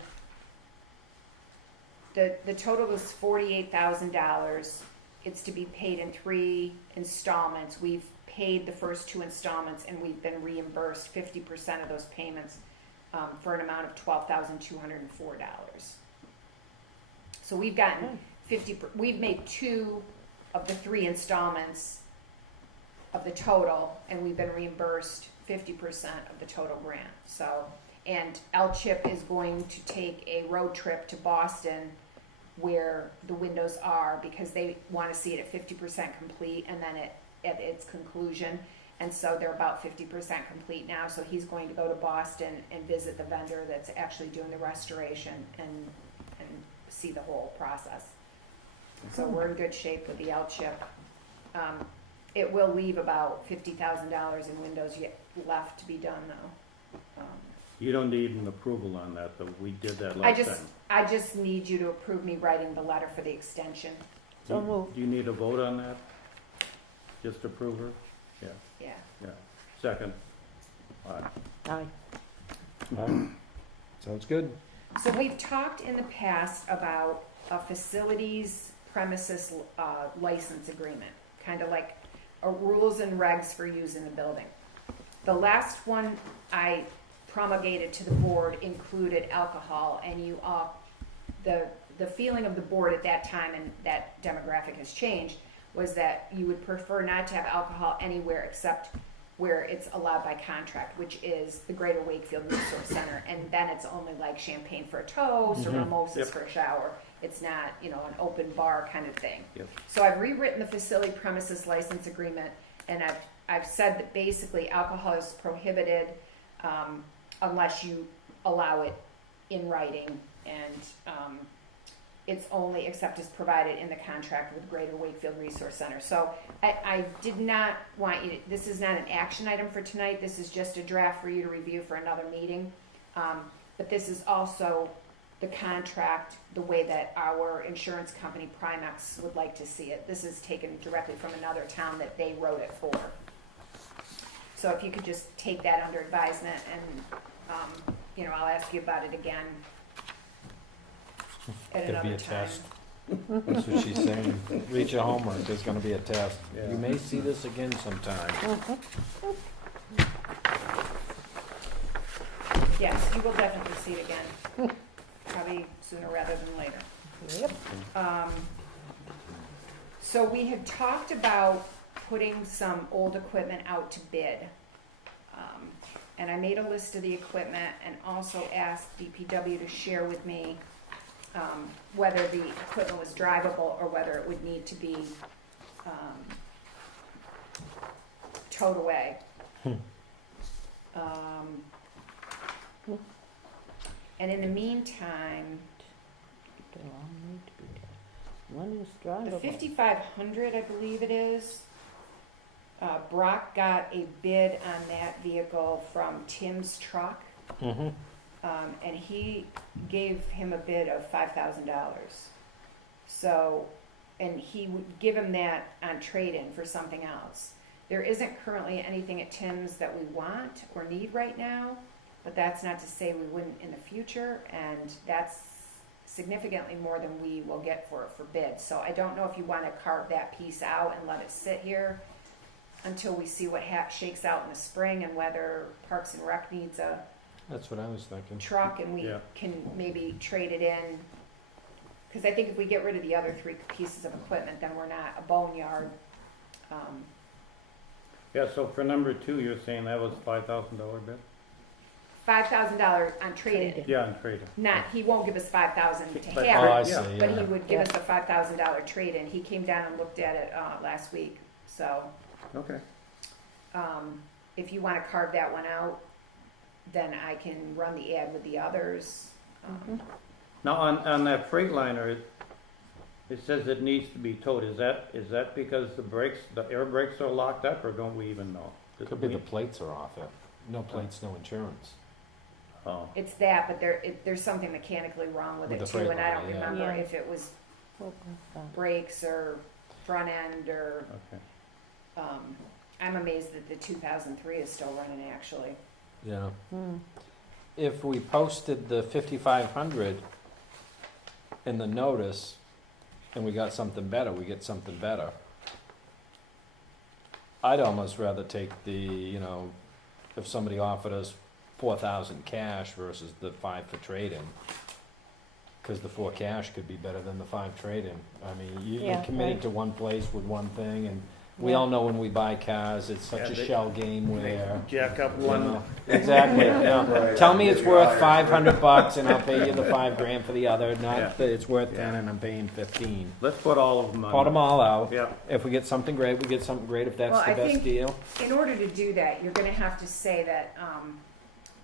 the total is $48,000. It's to be paid in 3 installments. We've paid the first 2 installments, and we've been reimbursed 50% of those payments for an amount of $12,204. So we've gotten we've made 2 of the 3 installments of the total, and we've been reimbursed 50% of the total grant. So, and L-chip is going to take a road trip to Boston where the windows are, because they want to see it at 50% complete, and then at its conclusion. And so they're about 50% complete now. So he's going to go to Boston and visit the vendor that's actually doing the restoration and see the whole process. So we're in good shape with the L-chip. It will leave about $50,000 in windows left to be done, though. You don't need an approval on that, though. We did that last time. I just need you to approve me writing the letter for the extension. So moved. Do you need a vote on that? Just approve her? Yeah. Second. Aye. Aye. Sounds good. So we've talked in the past about a facilities premises license agreement, kind of like a rules and regs for use in the building. The last one I promulgated to the board included alcohol, and you all, the feeling of the board at that time, and that demographic has changed, was that you would prefer not to have alcohol anywhere except where it's allowed by contract, which is the Greater Wakefield Resource Center, and then it's only like champagne for a toast or mimosas Yep. for a shower. It's not, an open bar kind of thing. Yep. So I've rewritten the facility premises license agreement, and I've said that basically alcohol is prohibited unless you allow it in writing, and it's only except as provided in the contract with Greater Wakefield Resource Center. So I did not want you to, this is not an action item for tonight, this is just a draft for you to review for another meeting. But this is also the contract, the way that our insurance company, Primex, would like to see it. This is taken directly from another town that they wrote it for. So if you could just take that under advisement, and I'll ask you about it again at It'll be another a time. test. That's what she's saying. Read your homework, there's gonna be a test. Yeah. You may see this again sometime. Yes, you will definitely see it again, probably sooner rather than later. Yep. So we had talked about putting some old equipment out to bid. And I made a list of the equipment and also asked DPW to share with me whether the equipment was drivable or whether it would need to be towed away. And in the meantime, One is the drivable. 5500, I believe it is, Brock got a bid on that vehicle from Tim's Truck, Mm-hmm. and he gave him a bid of $5,000. So, and he would give him that on trade-in for something else. There isn't currently anything at Tim's that we want or need right now, but that's not to say we wouldn't in the future, and that's significantly more than we will get for bid. So I don't know if you want to carve that piece out and let it sit here until we see what shakes out in the spring and whether Parks and Rec needs a That's what I was thinking. truck and we Yeah. can maybe trade it in. Because I think if we get rid of the other three pieces of equipment, then we're not a boneyard. Yeah, so for number 2, you're saying that was $5,000 bid? $5,000 on trade-in. Yeah, on trade. Not, he won't give us $5,000 to But- have Oh, I it, see, Yeah. but he yeah. would give us a $5,000 trade-in. He came down and looked at it last week. So Okay. if you want to carve that one out, then I can run the ad with the others. Now, on that Freightliner, it says it needs to be towed. Is that because the air brakes are locked up, or don't we even know? Could be the plates are off it. No plates, no insurance. Oh, It's that, but there's something mechanically wrong with With it the too, and I don't Freightliner, yeah. remember Yeah. if it was What was that? brakes or front end or, okay. I'm amazed that the 2003 is still running actually. Yeah. Hmm. If we posted the 5500 in the notice and we got something better, we get something better. I'd almost rather take the, if somebody offered us 4,000 cash versus the 5 for trade-in. Because the 4 cash could be better than the 5 trade-in. I mean, you're Yeah, committed right. to one place with one thing, and we Yeah. all know when we buy cars, it's such Yeah, a they- shell game where. Jack up you one. know, exactly. Right. Tell me it's Maybe worth higher. $500 and I'll pay you the $5,000 for the other. Yeah. Not that it's worth 10 and I'm paying 15. Let's put all of them on. Pot them all out. Yeah. If we get something great, we get something great. If that's Well, the I best think- deal, In order to do that, you're gonna have to say that,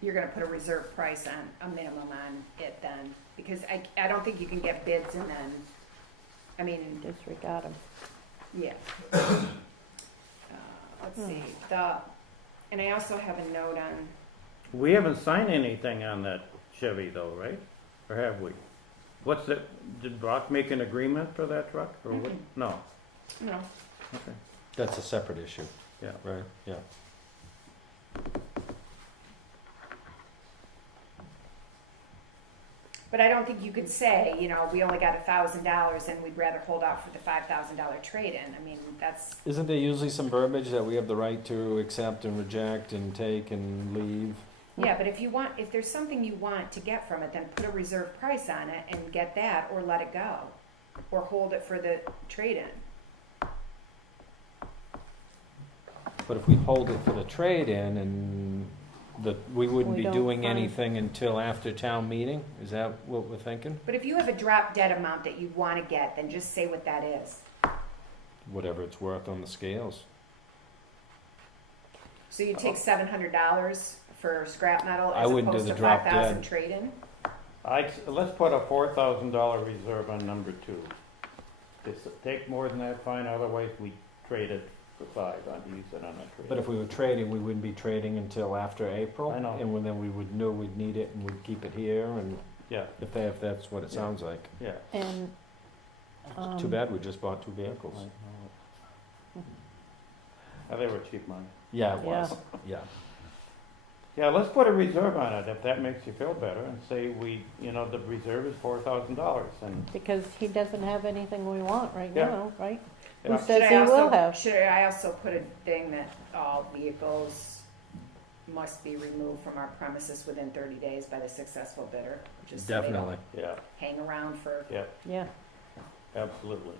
you're gonna put a reserve price on, a minimum on it then. Because I don't think you can get bids and then, I mean, Disregard them. yeah. Let's see, and I also have a note on, We haven't signed anything on that Chevy though, right? Or have we? What's that? Did Brock make an agreement for that truck, or what? Mhm. No. no, Okay. that's a separate issue. Yeah. Right. Yeah. but I don't think you could say, we only got $1,000 and we'd rather hold out for the $5,000 trade-in. I mean, that's, Isn't there usually some verbiage that we have the right to accept and reject and take and leave? yeah, but if there's something you want to get from it, then put a reserve price on it and get that, or let it go. Or hold it for the trade-in. But if we hold it for the trade-in and we wouldn't We be don't doing find- anything until after town meeting? Is that what we're thinking? But if you have a drop dead amount that you want to get, then just say what that is. Whatever it's worth on the scales. So you take $700 for scrap metal I as wouldn't do opposed the to drop $5,000 dead. trade-in? Let's put a $4,000 reserve on number 2. If it take more than that, fine. Otherwise, we trade it for 5 on use it on a trade. But if we were trading, we wouldn't be trading until after April. I know. And then we would know we'd need it and we'd keep it here, and Yeah. if that's what it Yeah. sounds like. Yeah. And, It's too bad we just bought 2 vehicles. They were cheap money. Yeah, it was. Yeah. Yeah, let's put a reserve on it if that makes you feel better, and say the reserve is $4,000, and because he doesn't have anything we want right Yeah. now, right? Yeah. Who says he will have? Should I also put a thing that all vehicles must be removed from our premises within 30 days by the successful bidder. Just so they don't Definitely. Yeah, hang around for, Yeah, absolutely.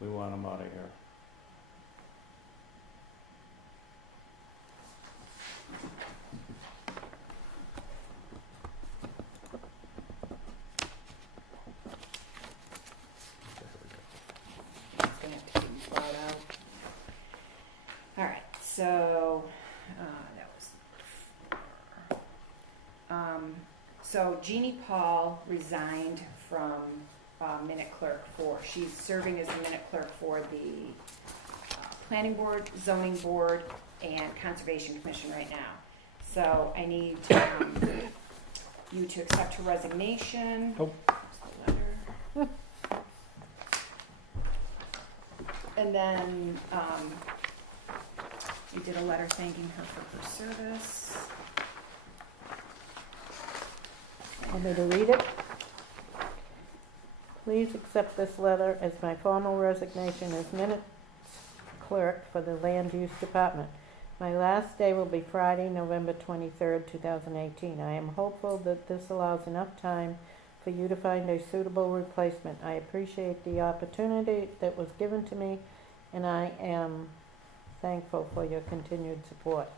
We want them out of here. they have to be bought out. All right, so, so Jeannie Paul resigned from minute clerk she's serving as the minute clerk for the planning board, zoning board, and conservation commission right now. So I need you to accept her resignation. Oh. Here's the letter. And then we did a letter thanking her for her service. want me to read it? Please accept this letter as my formal resignation as minutes clerk for the Land Use Department. My last day will be Friday, November 23rd, 2018. I am hopeful that this allows enough time for you to find a suitable replacement. I appreciate the opportunity that was given to me, and I am thankful for your continued support.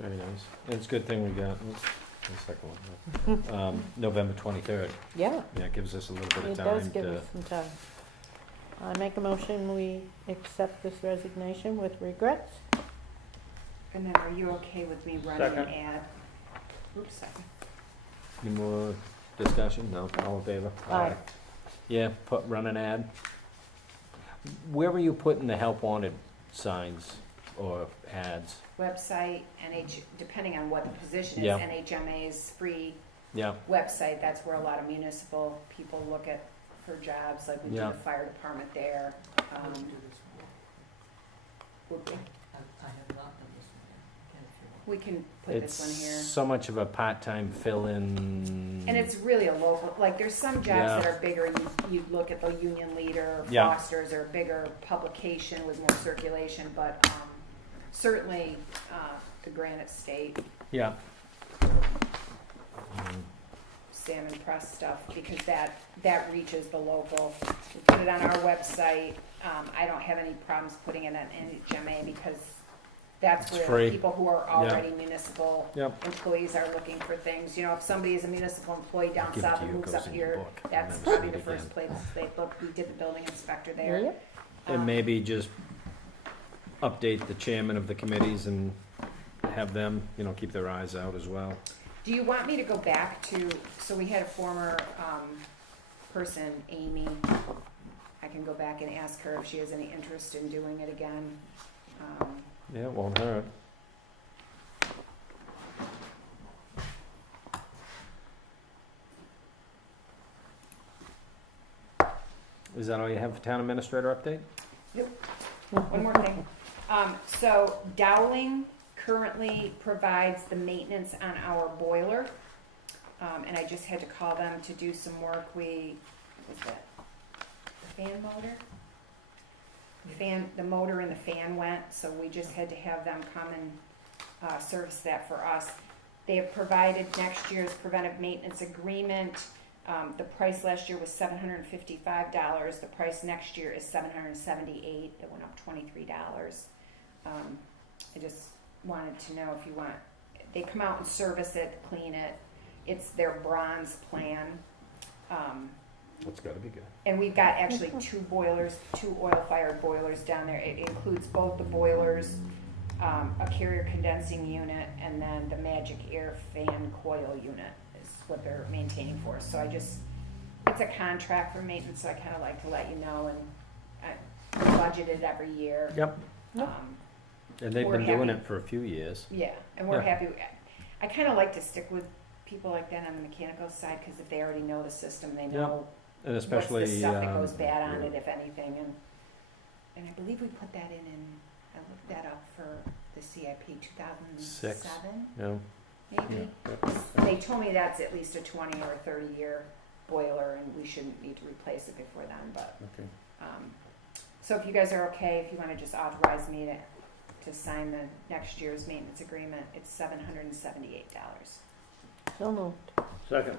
Very nice. And it's a good thing we got the second one. November 23rd. Yeah, Yeah, it gives us a little bit of it time does give to. us some time. I make a motion, we accept this resignation with regrets. And then are you okay with me running Second. an ad? Oops, second. Any more discussion? No, all in favor? Aye. Yeah, run an ad. Where were you putting the help wanted signs or ads? Website, depending on what the position is, Yeah. NHMA's free Yeah, website, that's where a lot of municipal people look at for jobs, like we do Yeah. the fire department there. Would we? We can put it's this one here. so much of a part-time fill-in. And it's really a local, like there's some jobs Yeah. that are bigger, you look at the Union Leader, Yeah. Foster's, or a bigger publication with more circulation, but certainly the Granite State, Yeah. Salmon Press stuff, because that reaches the local. We put it on our website. I don't have any problems putting it on NHMA because that's It's where free. people who are already municipal Yep. employees are looking for things. You know, if somebody is a municipal employee down Give it south to and you, it moves goes up in your here, book. I'll that's never probably see the it first again. place they look. We did the building inspector there. Yep. And Um, maybe just update the chairman of the committees and have them, keep their eyes out as well. Do you want me to go back to, so we had a former person, Amy. I can go back and ask her if she has any interest in doing it again. Yeah, it won't hurt. Is that all you have for town administrator update? One more thing. So Dowling currently provides the maintenance on our boiler. And I just had to call them to do some work. What was that? The fan motor? The motor and the fan went, so we just had to have them come and service that for us. They have provided next year's preventive maintenance agreement. The price last year was $755. The price next year is $778. It went up $23. I just wanted to know if you want. They come out and service it, clean it. It's their bronze plan. That's gotta be good. And we've got actually two oil-fired boilers down there. It includes both the boilers, a carrier condensing unit, and then the Magic Air fan coil unit is what they're maintaining for us. So it's a contract for maintenance, so I kind of like to let you know, and I budget it every year. Yep. And they've We're been doing happy. it for a few years. Yeah, and we're Yeah. happy. I kind of like to stick with people like that on the mechanical side, because if they already know the system, they know And especially, what's the stuff that goes bad on it, if anything. And I believe we put that in, and I looked that up for the CIP 2007, maybe. They told me that's at least a 20 or 30-year boiler, and we shouldn't need to replace it before then. But Okay. so if you guys are okay, if you want to just authorize me to to sign the next year's maintenance agreement. It's $778. So moved. Second.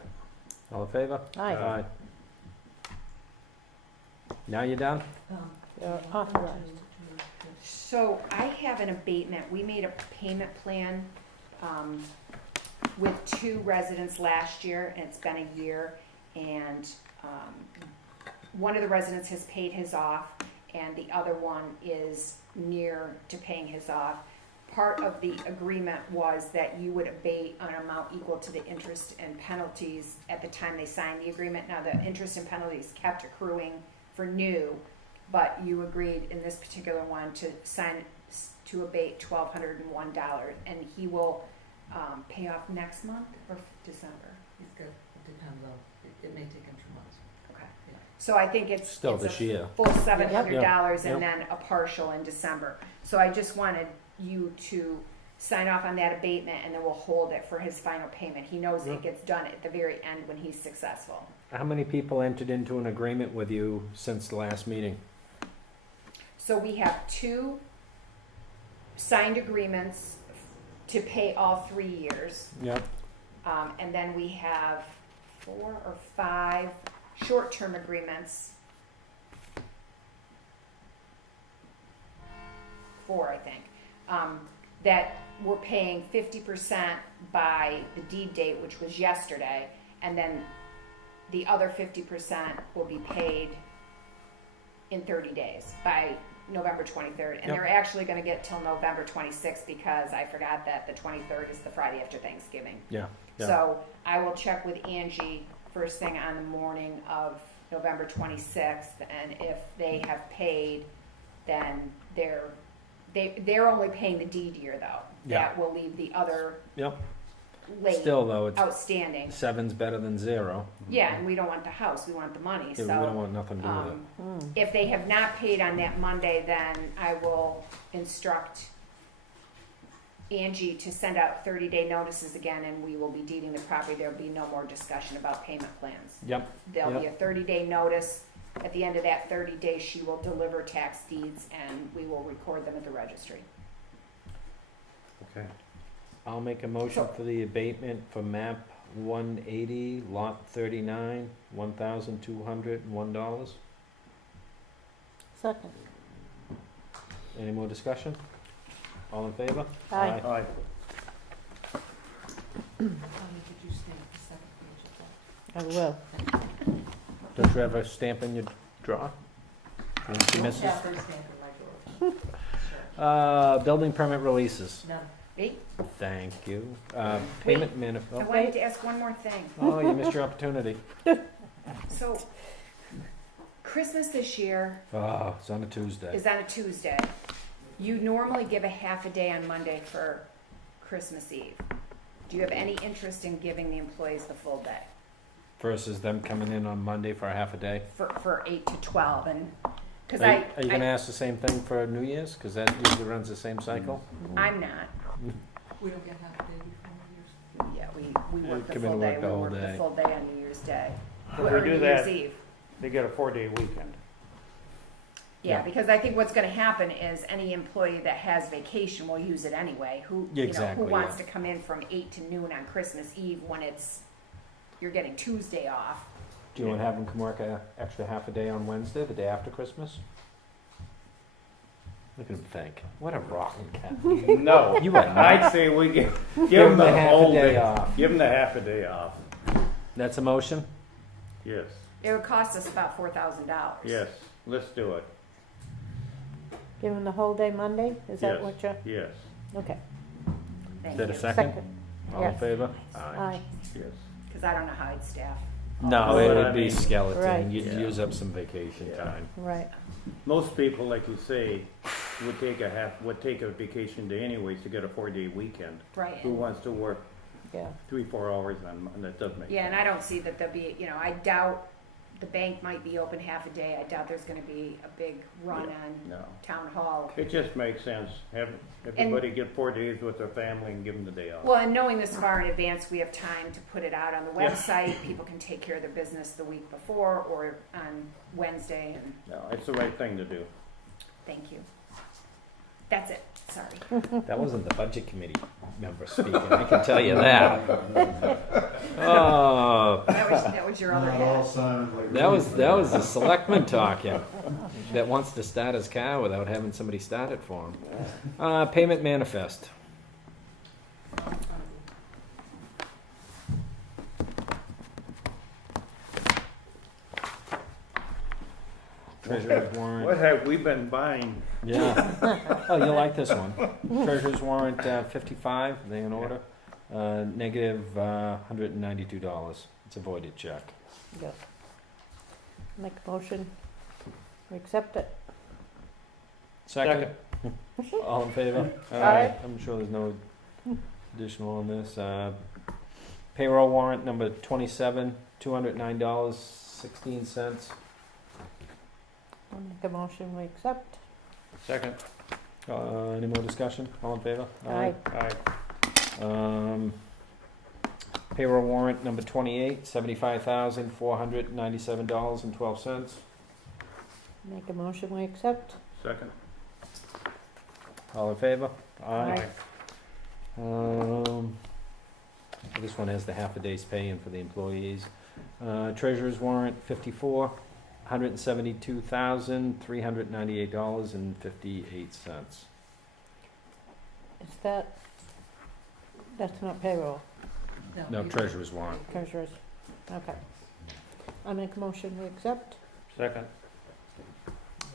All in favor? Aye. Now you're done? You're authorized. So I have an abatement. We made a payment plan with 2 residents last year, and it's been a year. And one of the residents has paid his off, and the other one is near to paying his off. Part of the agreement was that you would abate an amount equal to the interest and penalties at the time they signed the agreement. Now, the interest and penalties kept accruing for new, but you agreed in this particular one to abate $1,201, and he will pay off next month or December. He's good. It depends on, it may take him 2 months. Okay. So I think it's Still it's this a year. full $700 Yep. and then a partial in December. So I just wanted you to sign off on that abatement, and then we'll hold it for his final payment. He knows it gets done at the very end when he's successful. How many people entered into an agreement with you since the last meeting? So we have 2 signed agreements to pay all 3 years. Yep. And then we have 4 or 5 short-term agreements. 4, I think, that we're paying 50% by the deed date, which was yesterday, and then the other 50% will be paid in 30 days by November 23rd. And Yep. they're actually going to get till November 26th because I forgot that the 23rd is the Friday after Thanksgiving. Yeah. So I will check with Angie first thing on the morning of November 26th, and if they have paid, then they're only paying the deed year though. Yeah. That will leave the other Yep. late Still though, it's outstanding. 7's better than 0. Yeah, and we don't want the house, we want the money. Yeah, So we don't want nothing to do with it. if they have not paid on that Monday, then I will instruct Angie to send out 30-day notices again, and we will be deeding the property. There will be no more discussion about payment plans. Yep. There'll be a 30-day notice. At the end of that 30 days, she will deliver tax deeds, and we will record them at the registry. Okay. I'll make a motion for the abatement for map 180, lot 39, $1,201. Second. Any more discussion? All in favor? Aye. Aye. Did you stamp the second page of that? I will. Don't you have a stamp in your drawer? She misses. Yeah, there's stamp in my drawer. Sure. Building permit releases. None. Wait, Thank you. Payment I manifest. wanted to ask one more thing. Oh, you missed your opportunity. So, Christmas this year Oh, it's on a Tuesday. is on a Tuesday. You normally give a half a day on Monday for Christmas Eve. Do you have any interest in giving the employees the full day Versus them coming in on Monday for a half a day. for 8 to 12? And because Are you going to ask the same thing for New Year's? Because that usually runs the same cycle. I'm not. We don't get half a day before New Year's. Yeah, we Yeah, work the come in full and day. work the We whole work the day. full day on New Year's Day. If Or we do New Year's that, Eve. they get a 4-day weekend. Yeah, Yeah. because I think what's going to happen is any employee that has vacation will use it anyway. Who Exactly, who wants yeah. to come in from 8 to noon on Christmas Eve when you're getting Tuesday off? Do you want to have them come work an extra half a day on Wednesday, the day after Christmas? Look at him think. What a rotten cat. No, You are not. I'd say we give Give them them the half whole a day day. off. Give them the half a day off. That's a motion? Yes, It would cost us about $4,000. yes, let's do it. Give them the whole day Monday? Is that Yes. what you're, Yes, okay. Thank Is that a you. second? Second. All in Yes. favor? Aye. yes. Because I don't know how I'd staff. No, Well, it I would be mean- skeleton. Right. You'd Yeah. use up some vacation Yeah. time. Right. Most people, like you say, would take a vacation day anyways to get a 4-day weekend. Right. Who wants to work Yeah. 3-4 hours on, that does make Yeah, and sense. I don't see that there'll be, I doubt the bank might be open half a day. I doubt there's going to be a big run on No, town hall. it just makes sense. Have everybody get 4 days with their family and give them the day off. Well, and knowing this far in advance, we have time to put it out on the Yeah. website. People can take care of their business the week before or on Wednesday. And No, it's the right thing to do. thank you. That's it. Sorry. That wasn't the budget committee member speaking, I can tell you that. Oh, That was your other Not all hat. sounded like. that was the selectman talking, that wants to start his car without having somebody start it for him. Payment manifest. Treasurer's warrant. What have we been buying? Yeah. Oh, you like this one. Treasurer's warrant 55, they in order. Negative $192. It's a voided check. Yes. Make a motion, we accept it. Second. All in favor? Aye. I'm sure there's no additional on this. Payroll warrant number 27, $209.16. I'll make a motion, we accept. Second. Any more discussion? All in favor? Aye. Aye. Payroll warrant number 28, $75,497.12. Make a motion, we accept. Second. All in favor? Aye. This one has the half a day's pay in for the employees. Treasurer's warrant 54, $172,398.58. Is that's not payroll, No, treasurer's warrant. treasurer's, okay. I make a motion, we accept. Second.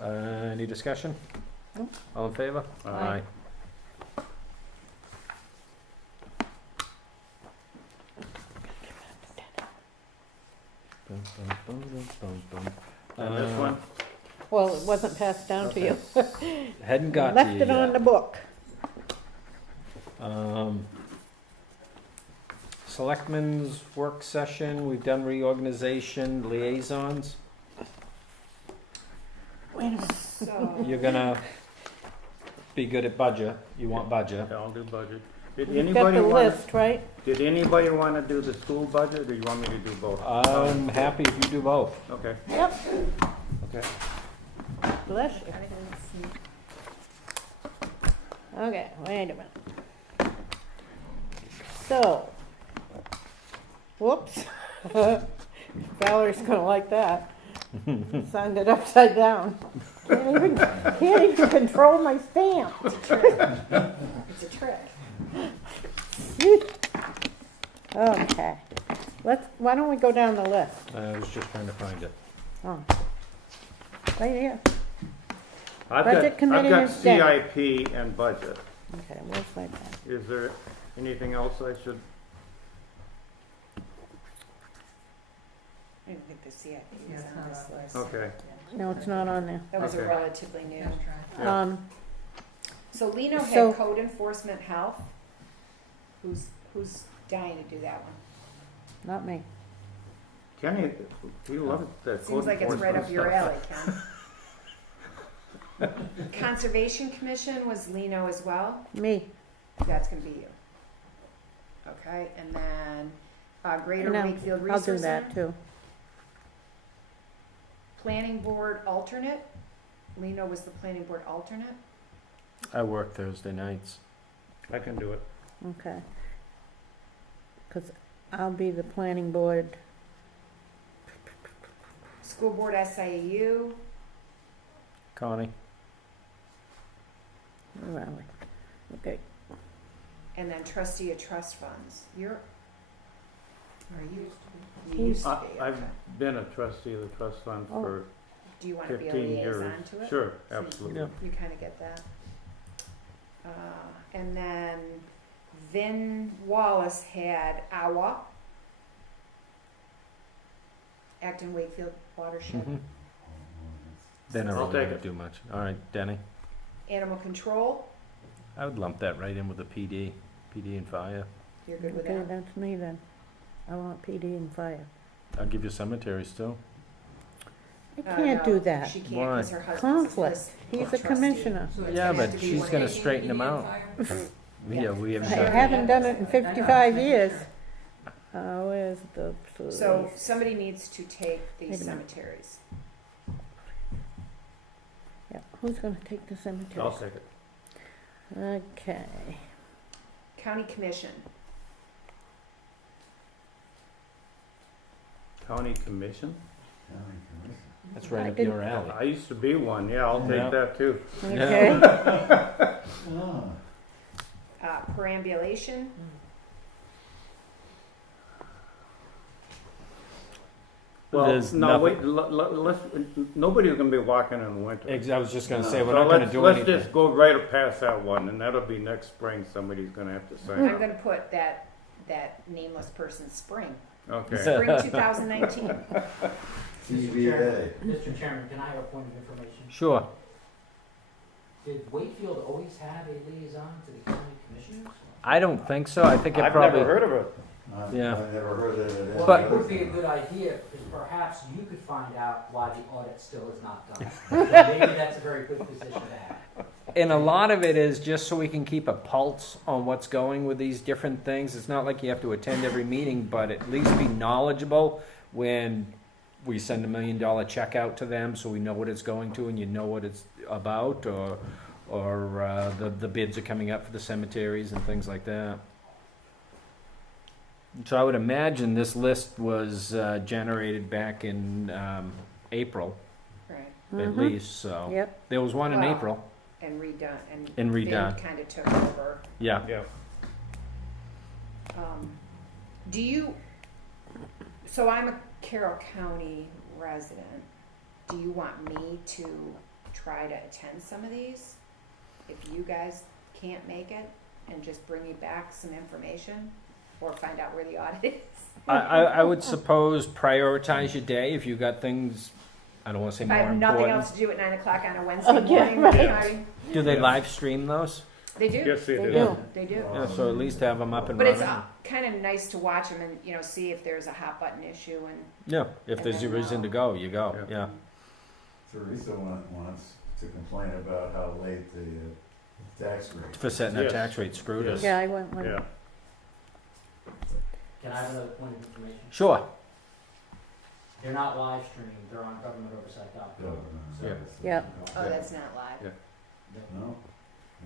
Any discussion? No. All in favor? Aye. And this one? Well, it wasn't passed down to you. Hadn't got to you Left it on yet. the book. Selectmen's work session, we've done reorganization, liaisons. Wait a minute. So, You're gonna be good at budget, you want budget. Yeah, I'll do budget. Did You've got anybody the want, list, right? did anybody want to do the school budget, or you want me to do both? I'm happy if you do both. Okay, Yep. okay. Bless you. Okay, wait a minute. So, whoops. Valerie's gonna like that. Signed it upside down. Can't even control my stamp. it's a trick. Okay. Why don't we go down the list? I was just trying to find it. Oh. Right here. I've Budget committee got is dead. CIP and budget. Okay, where's my pen? Is there anything else I should? I didn't think the CIP was on this list. Okay. No, it's not on there. That was a Okay. relatively new. Yeah. So Lino So- had code enforcement health. Who's dying to do that one? Not me. Kenny, you love that. Seems like it's right up your alley, Ken. Conservation Commission was Lino as well. Me. That's gonna be you. Okay, and then Greater No, Wakefield I'll Resource do Center. that too. Planning Board alternate. Lino was the Planning Board alternate. I work Thursday nights. I can do it. Okay. Because I'll be the planning board. School Board SIU. Connie? Where are we? Okay. And then Trustee of Trust Funds. You're. Or you He's- used to be. I've Okay. been a trustee of the trust fund Oh. for Do you want to be a 15 years. liaison to it? Sure, So absolutely. Yeah. You kind of get that. And then Vin Wallace had AWA, Acton Wakefield Watershed. Mm-hmm. They're not I'll really take gonna it. do much. All right, Denny. Animal Control, I would lump that right in with the PD and fire. you're good with Okay, that? that's me then. I want PD and fire. I'll give you cemeteries too. I can't do No, that. She can't Why? because her husband's Conflict. list He's a trustee. commissioner. Yeah, has but to be she's one gonna of straighten them out. Yeah, we I haven't done haven't done it in 55 years. Where's the So somebody needs to take Wait these a minute. cemeteries. Yeah, who's gonna take the cemetery? I'll take it. Okay. County Commission. County Commission? County commission. That's right I up didn't- your alley. I used to be one, yeah, I'll Yeah. take that too. Okay. Oh, Perambulation. Well, There's no, nothing- wait, let's, nobody's gonna be walking in the winter. I was just gonna say, So we're not gonna let's- do Let's anything. just go right past that one, and that'll be next spring, somebody's gonna have to sign I'm up. gonna put that nameless person Spring. Okay. Spring 2019. CBA. Mr. Chairman, can I have a point of information? Sure. Did Wakefield always have a liaison to the county commissioners? I don't think so. I think it I've probably. never heard of it. Yeah. I never heard of it. Well, But- it would be a good idea, because perhaps you could find out why the audit still is not done. Maybe that's a very good position to have. And a lot of it is just so we can keep a pulse on what's going with these different things. It's not like you have to attend every meeting, but at least be knowledgeable when we send $1 million check out to them, so we know what it's going to and you know what it's about, or the bids are coming up for the cemeteries and things like that. So I would imagine this list was generated back in April, Right. at Mhm. least. So Yep. there was one in Well, April. And redone. And redone. Kind of took over. Yeah. Yeah. Do you, so I'm a Carroll County resident. Do you want me to try to attend some of these? If you guys can't make it and just bring you back some information or find out where the audit is? I would suppose prioritize your day if you got things. I don't want to say If more I have nothing important. else to do at 9 o'clock on a Wednesday Okay, morning, right. Do they live stream those? They do. Yes, it They is. do. They do. Yeah, so at least have them up and But running. it's kind of nice to watch them and, you know, see if there's a hot button issue and Yeah, if there's a And then, reason to go, you go. Yeah. Yeah. Teresa wants to complain about how late the tax rate. For setting that Yes. tax rate screwed us. Yeah, I went one. Yeah. Can I have another point of information? Sure. They're not live streaming, they're on GovernmentOversite.com. So- Yeah. Yeah. oh, that's not live. Yeah. No?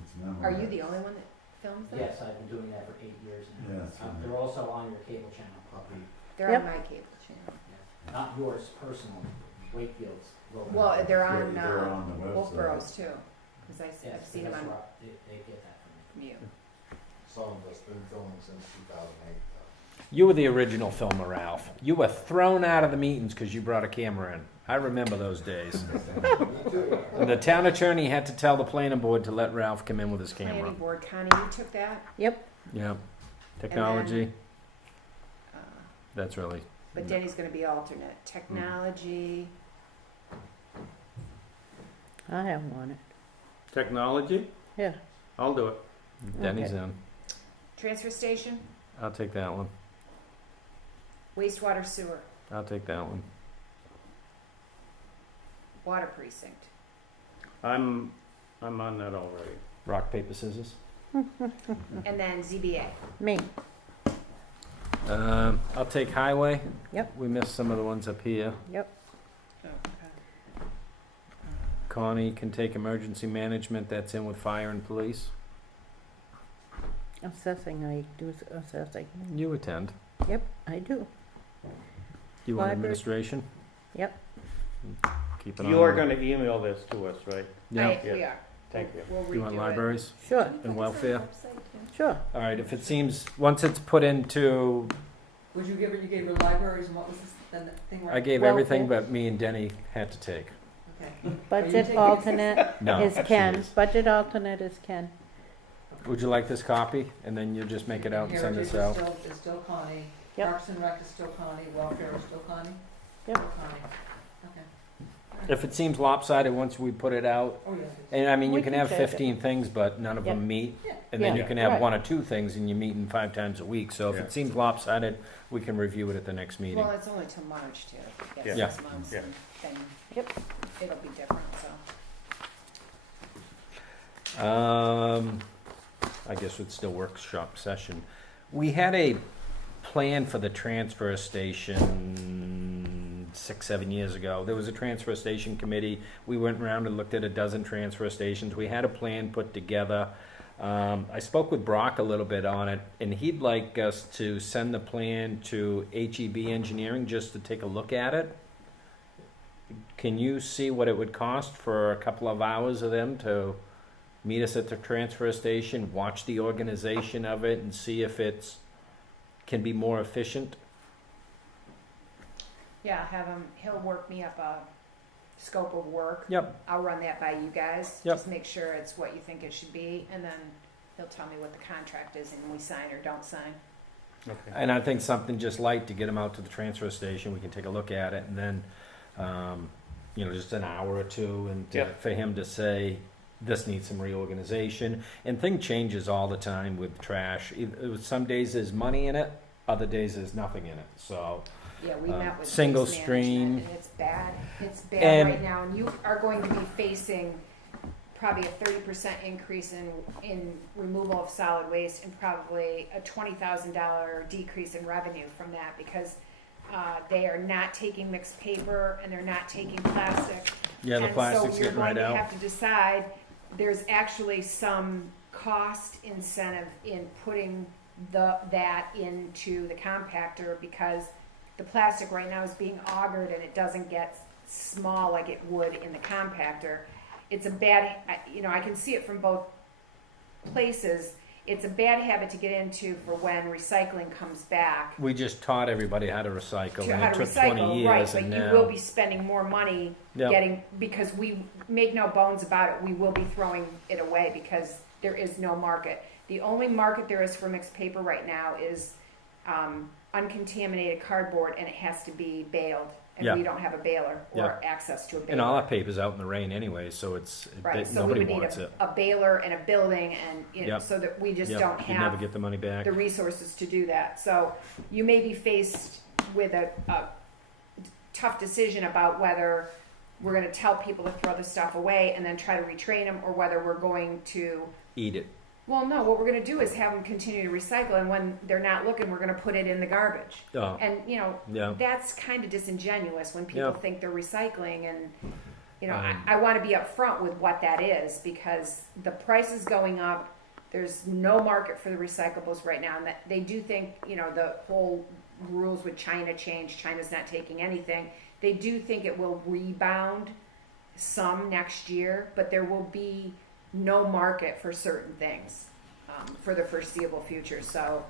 It's memorized. Are you the only one that films them? Yes, I've been doing that for 8 years now. Yeah, that's right. They're also on your cable channel, They're Yep. on my cable channel. not yours personally, Wakefield's. local. Well, they're on They're on the website. Wolfborough's too, because Yes, I've seen them that's on right. They get that from me. you. Some of us been filming since 2008, You were the original filmer, Ralph. You were thrown out of the meetings because you brought a camera in. I remember those days. though. Me too. And the town attorney had to tell the planning board to let Ralph come in with his camera. Planning board, Connie, you took that? Yep. Yeah. Technology, Uh, that's really. But Denny's gonna be alternate. Technology, I haven't won it. Technology? Yeah. I'll do it. Denny's Okay. in. transfer station, I'll take that one. wastewater sewer, I'll take that one. water precinct. I'm on that already. Rock, paper, scissors. And then ZBA. Me. I'll take highway. Yep. We missed some of the ones up here. Yep. Connie can take emergency management. That's in with fire and police. Assessing, I do assessing. You attend. Yep, I do. You want Library. administration? Yep. Keep it on. You are gonna email this to us, right? Yeah. We are. Thank you. We'll You want redo it. libraries Sure, and welfare? sure. All right. If it seems once it's put into, Would you give her, you gave her libraries and what was the thing? I gave Welfare. everything, but me and Denny had to take. Okay. Budget taking- alternate No. is she Ken. is. Budget alternate is Ken. Would you like this copy? And then you just make it out and send Heritage us out. is still Connie. Yep. Parks and Rec is still Connie. Welfare is still Connie. Yep. Still Connie. Okay. If it seems lopsided once we put it out, Oh, yes. and I mean, you We can can have take it. 15 things, but none of Yep. them meet. Yeah. And then Yeah. you can have Right. 1 or 2 things and you're meeting 5 times a week. So if Yeah. it seems lopsided, we can review it at the next meeting. Well, it's only till March too. Yeah. Yeah. 6 months Yeah. and then Yep. it'll be different, so. I guess it's still workshop session. We had a plan for the transfer station 6-7 years ago. There was a transfer station committee. We went around and looked at a dozen transfer stations. We had a plan put together. I spoke with Brock a little bit on it, and he'd like us to send the plan to HEB Engineering just to take a look at it. Can you see what it would cost for a couple of hours of them to meet us at the transfer station, watch the organization of it, and see if it's can be more efficient? Yeah, have him, he'll work me up a scope of work. Yep. I'll run that by you guys. Yep. Just make sure it's what you think it should be, and then he'll tell me what the contract is, and we sign or don't sign. Okay. And I think something just light to get them out to the transfer station. We can take a look at it, and then, just an hour or two, and Yep. for him to say, this needs some reorganization. And thing changes all the time with trash. Some days there's money in it, other days there's nothing in it. So, Yeah, we met with single waste stream. management, and it's bad. It's bad And- right now, and you are going to be facing probably a 30% increase in removal of solid waste, and probably a $20,000 decrease in revenue from that, because they are not taking mixed paper and they're not taking plastic. yeah, the And plastic's so you're getting right going to out. have to decide, there's actually some cost incentive in putting that into the compactor, because the plastic right now is being augured and it doesn't get small like it would in the compactor. It's a bad, I can see it from both places. It's a bad habit to get into for when recycling comes back. We just taught everybody how to recycle, To and how it to took recycle, 20 years, right, but and you now... will be spending more money Yep. because we make no bones about it, we will be throwing it away because there is no market. The only market there is for mixed paper right now is uncontaminated cardboard, and it has to be baled. And Yeah. we don't have a baler or Yeah. access to a baler. And all our paper's out in the rain anyway, so Right, so we nobody would need wants it. a baler and a building, and Yep. so that we just Yep, don't you'd never have get the money back. the resources to do that. So you may be faced with a tough decision about whether we're going to tell people to throw the stuff away and then try to retrain them, or whether we're going to, Eat it. well, no, what we're going to do is have them continue to recycle, and when they're not looking, we're going to put it in the garbage. Oh, And, yeah. that's kind of disingenuous when people Yeah. think they're recycling, and Um, I want to be upfront with what that is, because the price is going up. There's no market for the recyclables right now, and that they do think the whole rules with China change. China's not taking anything. They do think it will rebound some next year, but there will be no market for certain things for the foreseeable future. So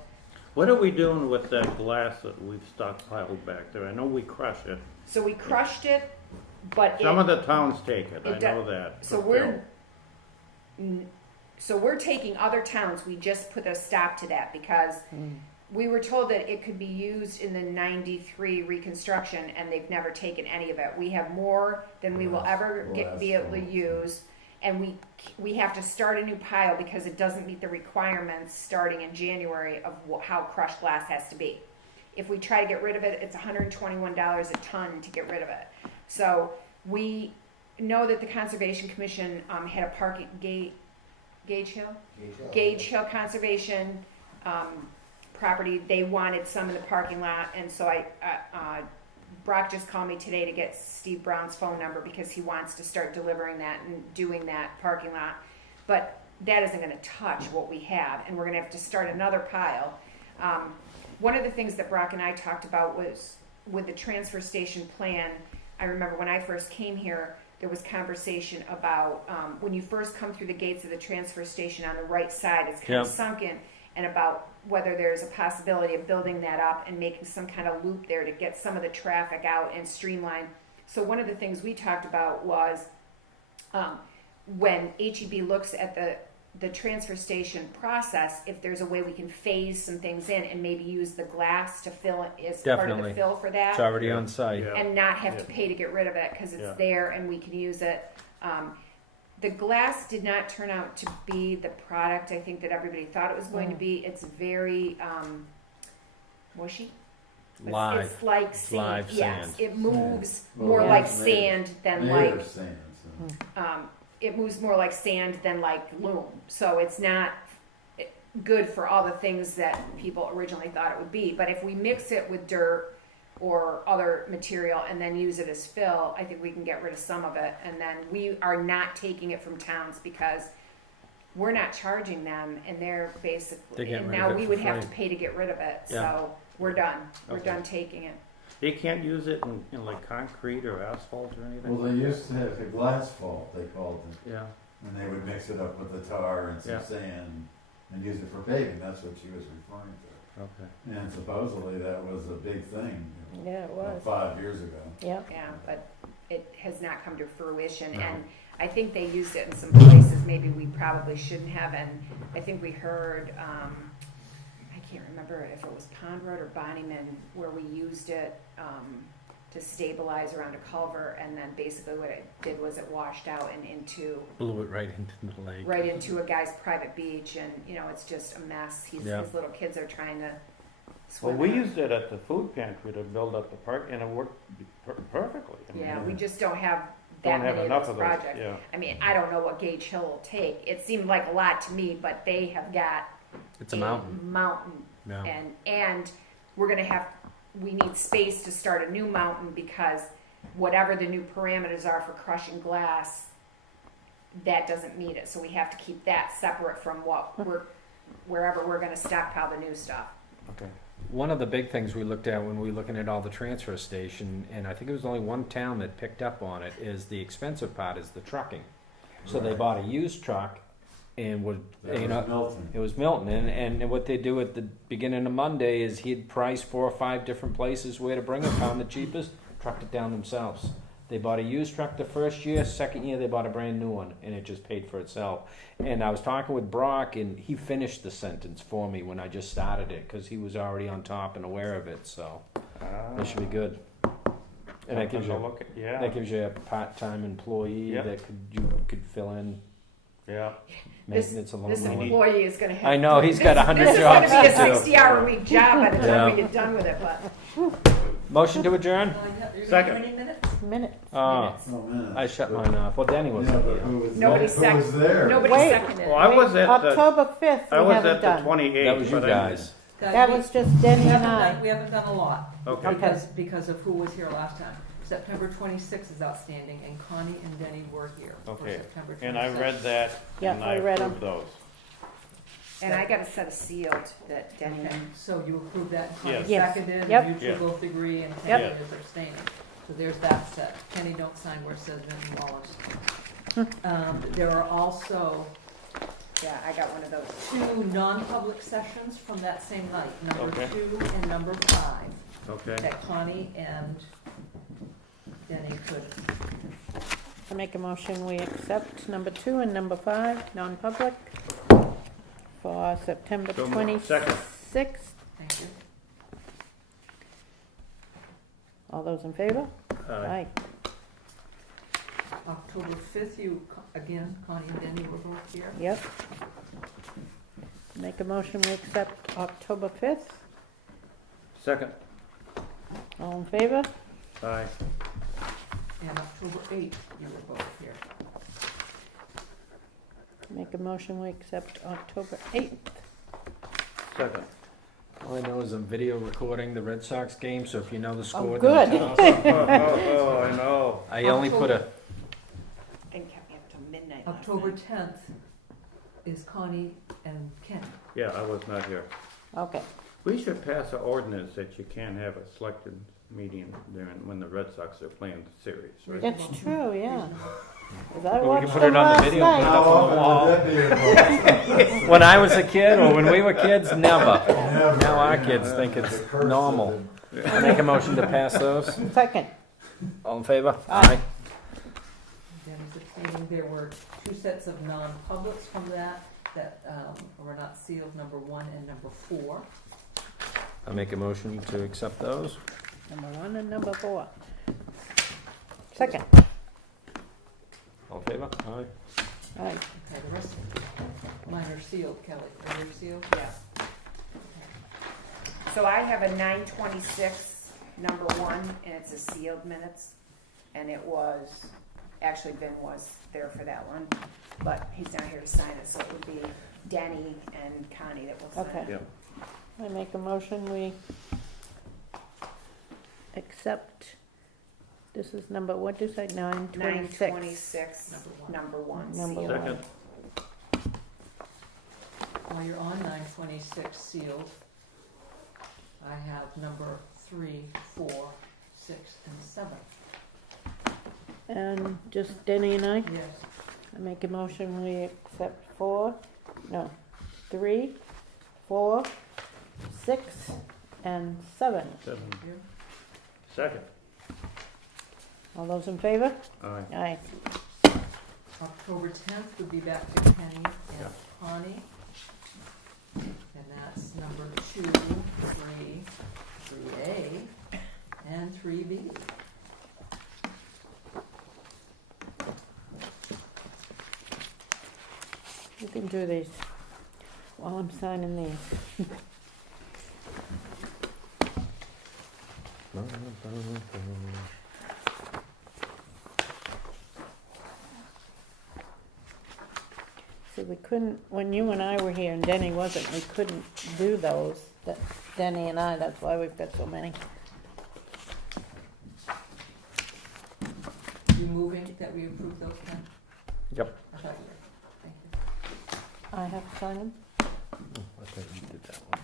What are we doing with that glass that we've stockpiled back there? I know we crush it. we crushed it, but Some of the towns take it, I it know that. So for we're taking other towns. We just put a stop to that because we were told that it could be used in the '93 reconstruction, and they've never taken any of it. We have more than we will ever be able to use, and we have to start a new pile because it doesn't meet the requirements starting in January of how crushed glass has to be. If we try to get rid of it, it's $121 a ton to get rid of it. So we know that the Conservation Commission had a parking Gage Hill Conservation property. They wanted some in the parking lot, and so Brock just called me today to get Steve Brown's phone number because he wants to start delivering that and doing that parking lot. But that isn't going to touch what we have, and we're going to have to start another pile. One of the things that Brock and I talked about was with the transfer station plan. I remember when I first came here, there was conversation about when you first come through the gates of the transfer station on the right side, it's kind of sunken, and about whether there's a possibility of building that up and making some kind of loop there to get some of the traffic out and streamline. So one of the things we talked about was when HEB looks at the transfer station process, if there's a way we can phase some things in and maybe use the glass to fill it as part of the fill for that. It's already on site. Yeah. And not have to pay to get rid of it because it's there and we can use it. The glass did not turn out to be the product I think that everybody thought it was going to be. It's very mushy. Live. It's like sand. live Yes, sand. it moves Well, more yeah, like it's sand than Made like of sand, so. it moves more like sand than like loam. So it's not good for all the things that people originally thought it would be. But if we mix it with dirt or other material and then use it as fill, I think we can get rid of some of it. And then we are not taking it from towns because we're not charging them, and they're They're basically, getting and rid now of it we for would have free. to pay to get rid of it, Yeah. so we're done. We're Okay. done taking it. They can't use it in like concrete or asphalt or anything? Well, they used to have a glass fault, they called it, Yeah, and they would mix it up with the tar and Yeah. some sand and use it for paving, that's what she was referring to. okay. And supposedly that was a big thing, Yeah, it was. 5 years ago. Yeah. Yeah, but it has not come to fruition, No. and I think they used it in some places maybe we probably shouldn't have, and I think we heard, I can't remember if it was Pond Road or Bonnyman, where we used it, to stabilize around a culvert, and then basically what it did was it washed out and into, Blew it right into the lake. right into a guy's private beach, and, you know, it's just a mess. Yeah. His little kids are trying to Well, swim. we in it. used it at the food pantry to build up the park, and it worked perfectly. I mean, Yeah, we just don't have that Don't have many of enough those of those, projects. yeah. I mean, I don't know what Gage Hill will take. It seemed like a lot to me, but they have got It's a mountain. mountain, Yeah. and we're gonna have, we need space to start a new mountain, because whatever the new parameters are for crushing glass, that doesn't meet it. So we have to keep that separate from what wherever we're gonna stockpile the new stuff. Okay. One of the big things we looked at when we were looking at all the transfer station, and I think it was only one town that picked up on it, is the expensive part is the trucking. So they Right. bought a used truck and would, That you was know, Milton. it was Milton, and what they do at the beginning of Monday is he'd price 4 or 5 different places where to bring it, found the cheapest, trucked it down themselves. They bought a used truck the first year, second year they bought a brand new one, and it just paid for itself. And I was talking with Brock, and he finished the sentence for me when I just started it, because he was already on top and aware of it, so that should be good. And that gives you, look at, yeah. that gives you a part-time employee Yeah. that you could fill in Yeah. maintenance a This little more. employee is gonna have. I know, he's got 100 This jobs is gonna be a to do. 60-hour-a-week job by the time we Yeah. get done with it, but. Motion to adjourn? Second. Minutes. Oh, Oh, man. I shut mine off. Well, Danny Yeah, wasn't but here. who was Nobody there? Who was there? Nobody Wait. seconded Well, it. I was at the, October 5th, we I was haven't at the done. 28th. That was you but I- guys. That was just Denny and I. We haven't done a lot, Okay. because of who was here last time. September 26th is outstanding, and Connie and Denny were here for Okay. September 26th. And I read that, Yeah, and I I read 'em. approved those. And I got a set of sealed that Denny. Okay, so you approved that, Connie Yes. Yes. seconded, Yep. and you Yeah. two both agree, and Yep. Kenny is abstaining. So there's that set. Kenny, don't sign where it says Vinton Wallace. There are also Yeah, I got one of those. 2 non-public sessions from that same night, number Okay. 2 and number 5, Okay. that Connie and Denny could. I make a motion, we accept number 2 and number 5, non-public, for September So moved. 26th. Thank you. All those in favor? Aye. October 5th, again, Connie and Denny were both here. Yep. Make a motion, we accept October 5th. Second. All in favor? Aye. And October 8th, you were both here. Make a motion, we accept October 8th. Second. All I know is I'm video recording the Red Sox game, so if you know the score, good. then tell us. Oh, I know. I only put a, And kept me up till midnight last October night. 10th is Connie and Ken. Yeah, I was not here. Okay. We should pass an ordinance that you can't have a selected meeting during, when the Red Sox are playing the series, right? It's true, yeah. 'Cause I Well, we watched can put them it on the last video. night. How often would that be involved? when I was a kid or when we were kids, never. Never. Now our kids think it's The curse normal. of I make a motion to pass those. Second. All in favor? Aye. Denny's abstaining. There were 2 sets of non-publics from that were not sealed, number 1 and number 4. I make a motion to accept those. Number 1 and number 4. Second. All in favor? Aye. Aye. Okay, the rest of mine are sealed, Kelly. Are yours sealed? Yeah. So I have a 9/26, number 1, and it's a sealed minutes. And it was, actually Ben was there for that one, but he's not here to sign it, so it would be Denny and Connie that will sign Okay. it. Yeah. I make a motion, we accept, this is number, what did you say, 9/26? 9/26, Number 1. number 1. Number sealed. one. Second. While you're on 926 sealed, I have number 3, 4, 6, and 7. And just Denny and I? Yes. I make a motion we accept 3, 4, 6, and 7. 7. You? Second. All those in favor? Aye. Aye. October 10th would be back to Penny and Yeah. Connie. And that's number 2, 3, 3A, and 3B. You can do these while I'm signing these. See, we couldn't, when you and I were here and Denny wasn't, we couldn't do those, that Denny and I, that's why we've got so many. You moving that we approve those 10? Yep. I thought you were. Thank you. I have to sign them? I thought you did that one.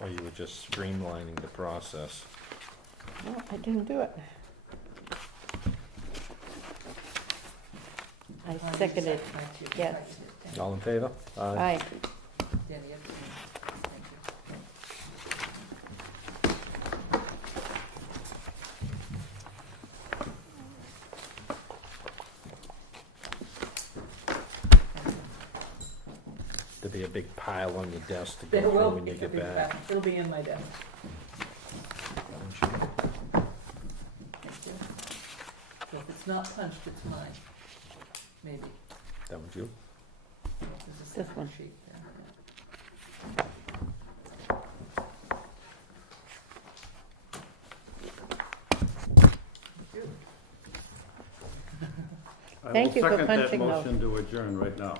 Or you were just streamlining the process. No, I didn't do it. I seconded, yes. All in favor? Aye. Danny, yes. Thank you. There'll be a big pile on your desk to There go will through when be, you get back. it'll be in my desk. Thank you. So if it's not punched, it's mine. Maybe. That was you? There's a This separate one. sheet there. Thank you for punching I will second those. that motion to adjourn right now.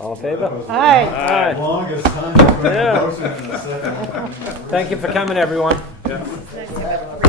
All in favor? Aye. Aye. Longest time for Yeah. a motion in a second. Thank you for coming, everyone. Yeah.